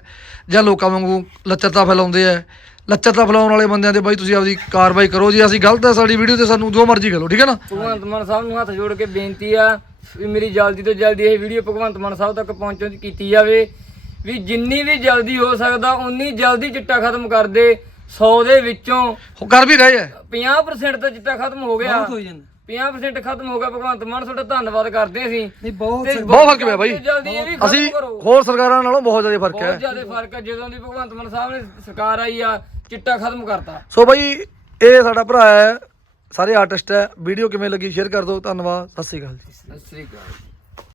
ਜਾਂ ਲੋਕਾਂ ਵਾਂਗੂ ਲੱਚਰਤਾ ਫੈਲਾਉਂਦੇ ਆ। ਲੱਚਰਤਾ ਫੈਲਾਉਣ ਵਾਲੇ ਬੰਦਿਆਂ ਤੇ ਬਾਈ ਤੁਸੀਂ ਆਪਦੀ ਕਾਰਵਾਈ ਕਰੋ ਜੀ। ਅਸੀਂ ਗਲਤ ਹੈ ਸਾਡੀ ਵੀਡੀਓ ਤੇ ਸਾਨੂੰ ਜੋ ਮਰਜ਼ੀ ਕਰੋ ਠੀਕ ਹੈ ਨਾ? ਭਗਵੰਤ ਮਾਨ ਸਾਹਿਬ ਨੂੰ ਹੱਥ ਜੋੜ ਕੇ ਬੇਨਤੀ ਆ ਵੀ ਮੇਰੀ ਜਲਦੀ ਤੋਂ ਜਲਦੀ ਇਹ ਵੀਡੀਓ ਭਗਵੰਤ ਮਾਨ ਸਾਹਿਬ ਤੱਕ ਪਹੁੰਚਣ ਦੀ ਕੀਤੀ ਜਾਵੇ। ਵੀ ਜਿੰਨੀ ਵੀ ਜਲਦੀ ਹੋ ਸਕਦਾ ਉਨੀ ਜਲਦੀ ਚਿੱਟਾ ਖਤਮ ਕਰ ਦੇ। 100 ਦੇ ਵਿੱਚੋਂ ਉਹ ਕਰ ਵੀ ਰਹੇ ਹੈ 50% ਤਾਂ ਚਿੱਟਾ ਖਤਮ ਹੋ ਗਿਆ। ਬਹੁਤ ਹੋ ਜਾਂਦਾ। 50% ਖਤਮ ਹੋ ਗਿਆ। ਭਗਵੰਤ ਮਾਨ ਤੁਹਾਡਾ ਧੰਨਵਾਦ ਕਰਦੇ ਅਸੀਂ। ਨਹੀਂ ਬਹੁਤ ਬਹੁਤ ਫ਼ਰਕ ਪਿਆ ਬਾਈ। ਜਲਦੀ ਤੋਂ ਜਲਦੀ ਇਹ ਵੀ ਖਤਮ ਅਸੀਂ ਕਰੋ। ਹੋਰ ਸਰਕਾਰਾਂ ਨਾਲੋਂ ਬਹੁਤ ਜ਼ਿਆਦਾ ਫ਼ਰਕ ਬਹੁਤ ਹੈ ਜ਼ਿਆਦਾ ਫ਼ਰਕ ਹੈ। ਜਦੋਂ ਦੀ ਭਗਵੰਤ ਮਾਨ ਸਾਹਿਬ ਨੇ ਸਰਕਾਰ ਆਈ ਆ ਚਿੱਟਾ ਖਤਮ ਕਰਤਾ। ਸੋ ਬਾਈ ਇਹ ਸਾਡਾ ਭਰਾ ਹੈ ਸਾਰੇ ਆਰਟਿਸਟ ਹੈ। ਵੀਡੀਓ ਕਿਵੇਂ ਲੱਗੀ ਸ਼ੇਅਰ ਕਰ ਦਿਓ। ਧੰਨਵਾਦ। ਸਤਿ ਸ਼੍ਰੀ ਅਕਾਲ ਜੀ। ਸਤਿ ਸ੍ਰੀ ਅਕਾਲ।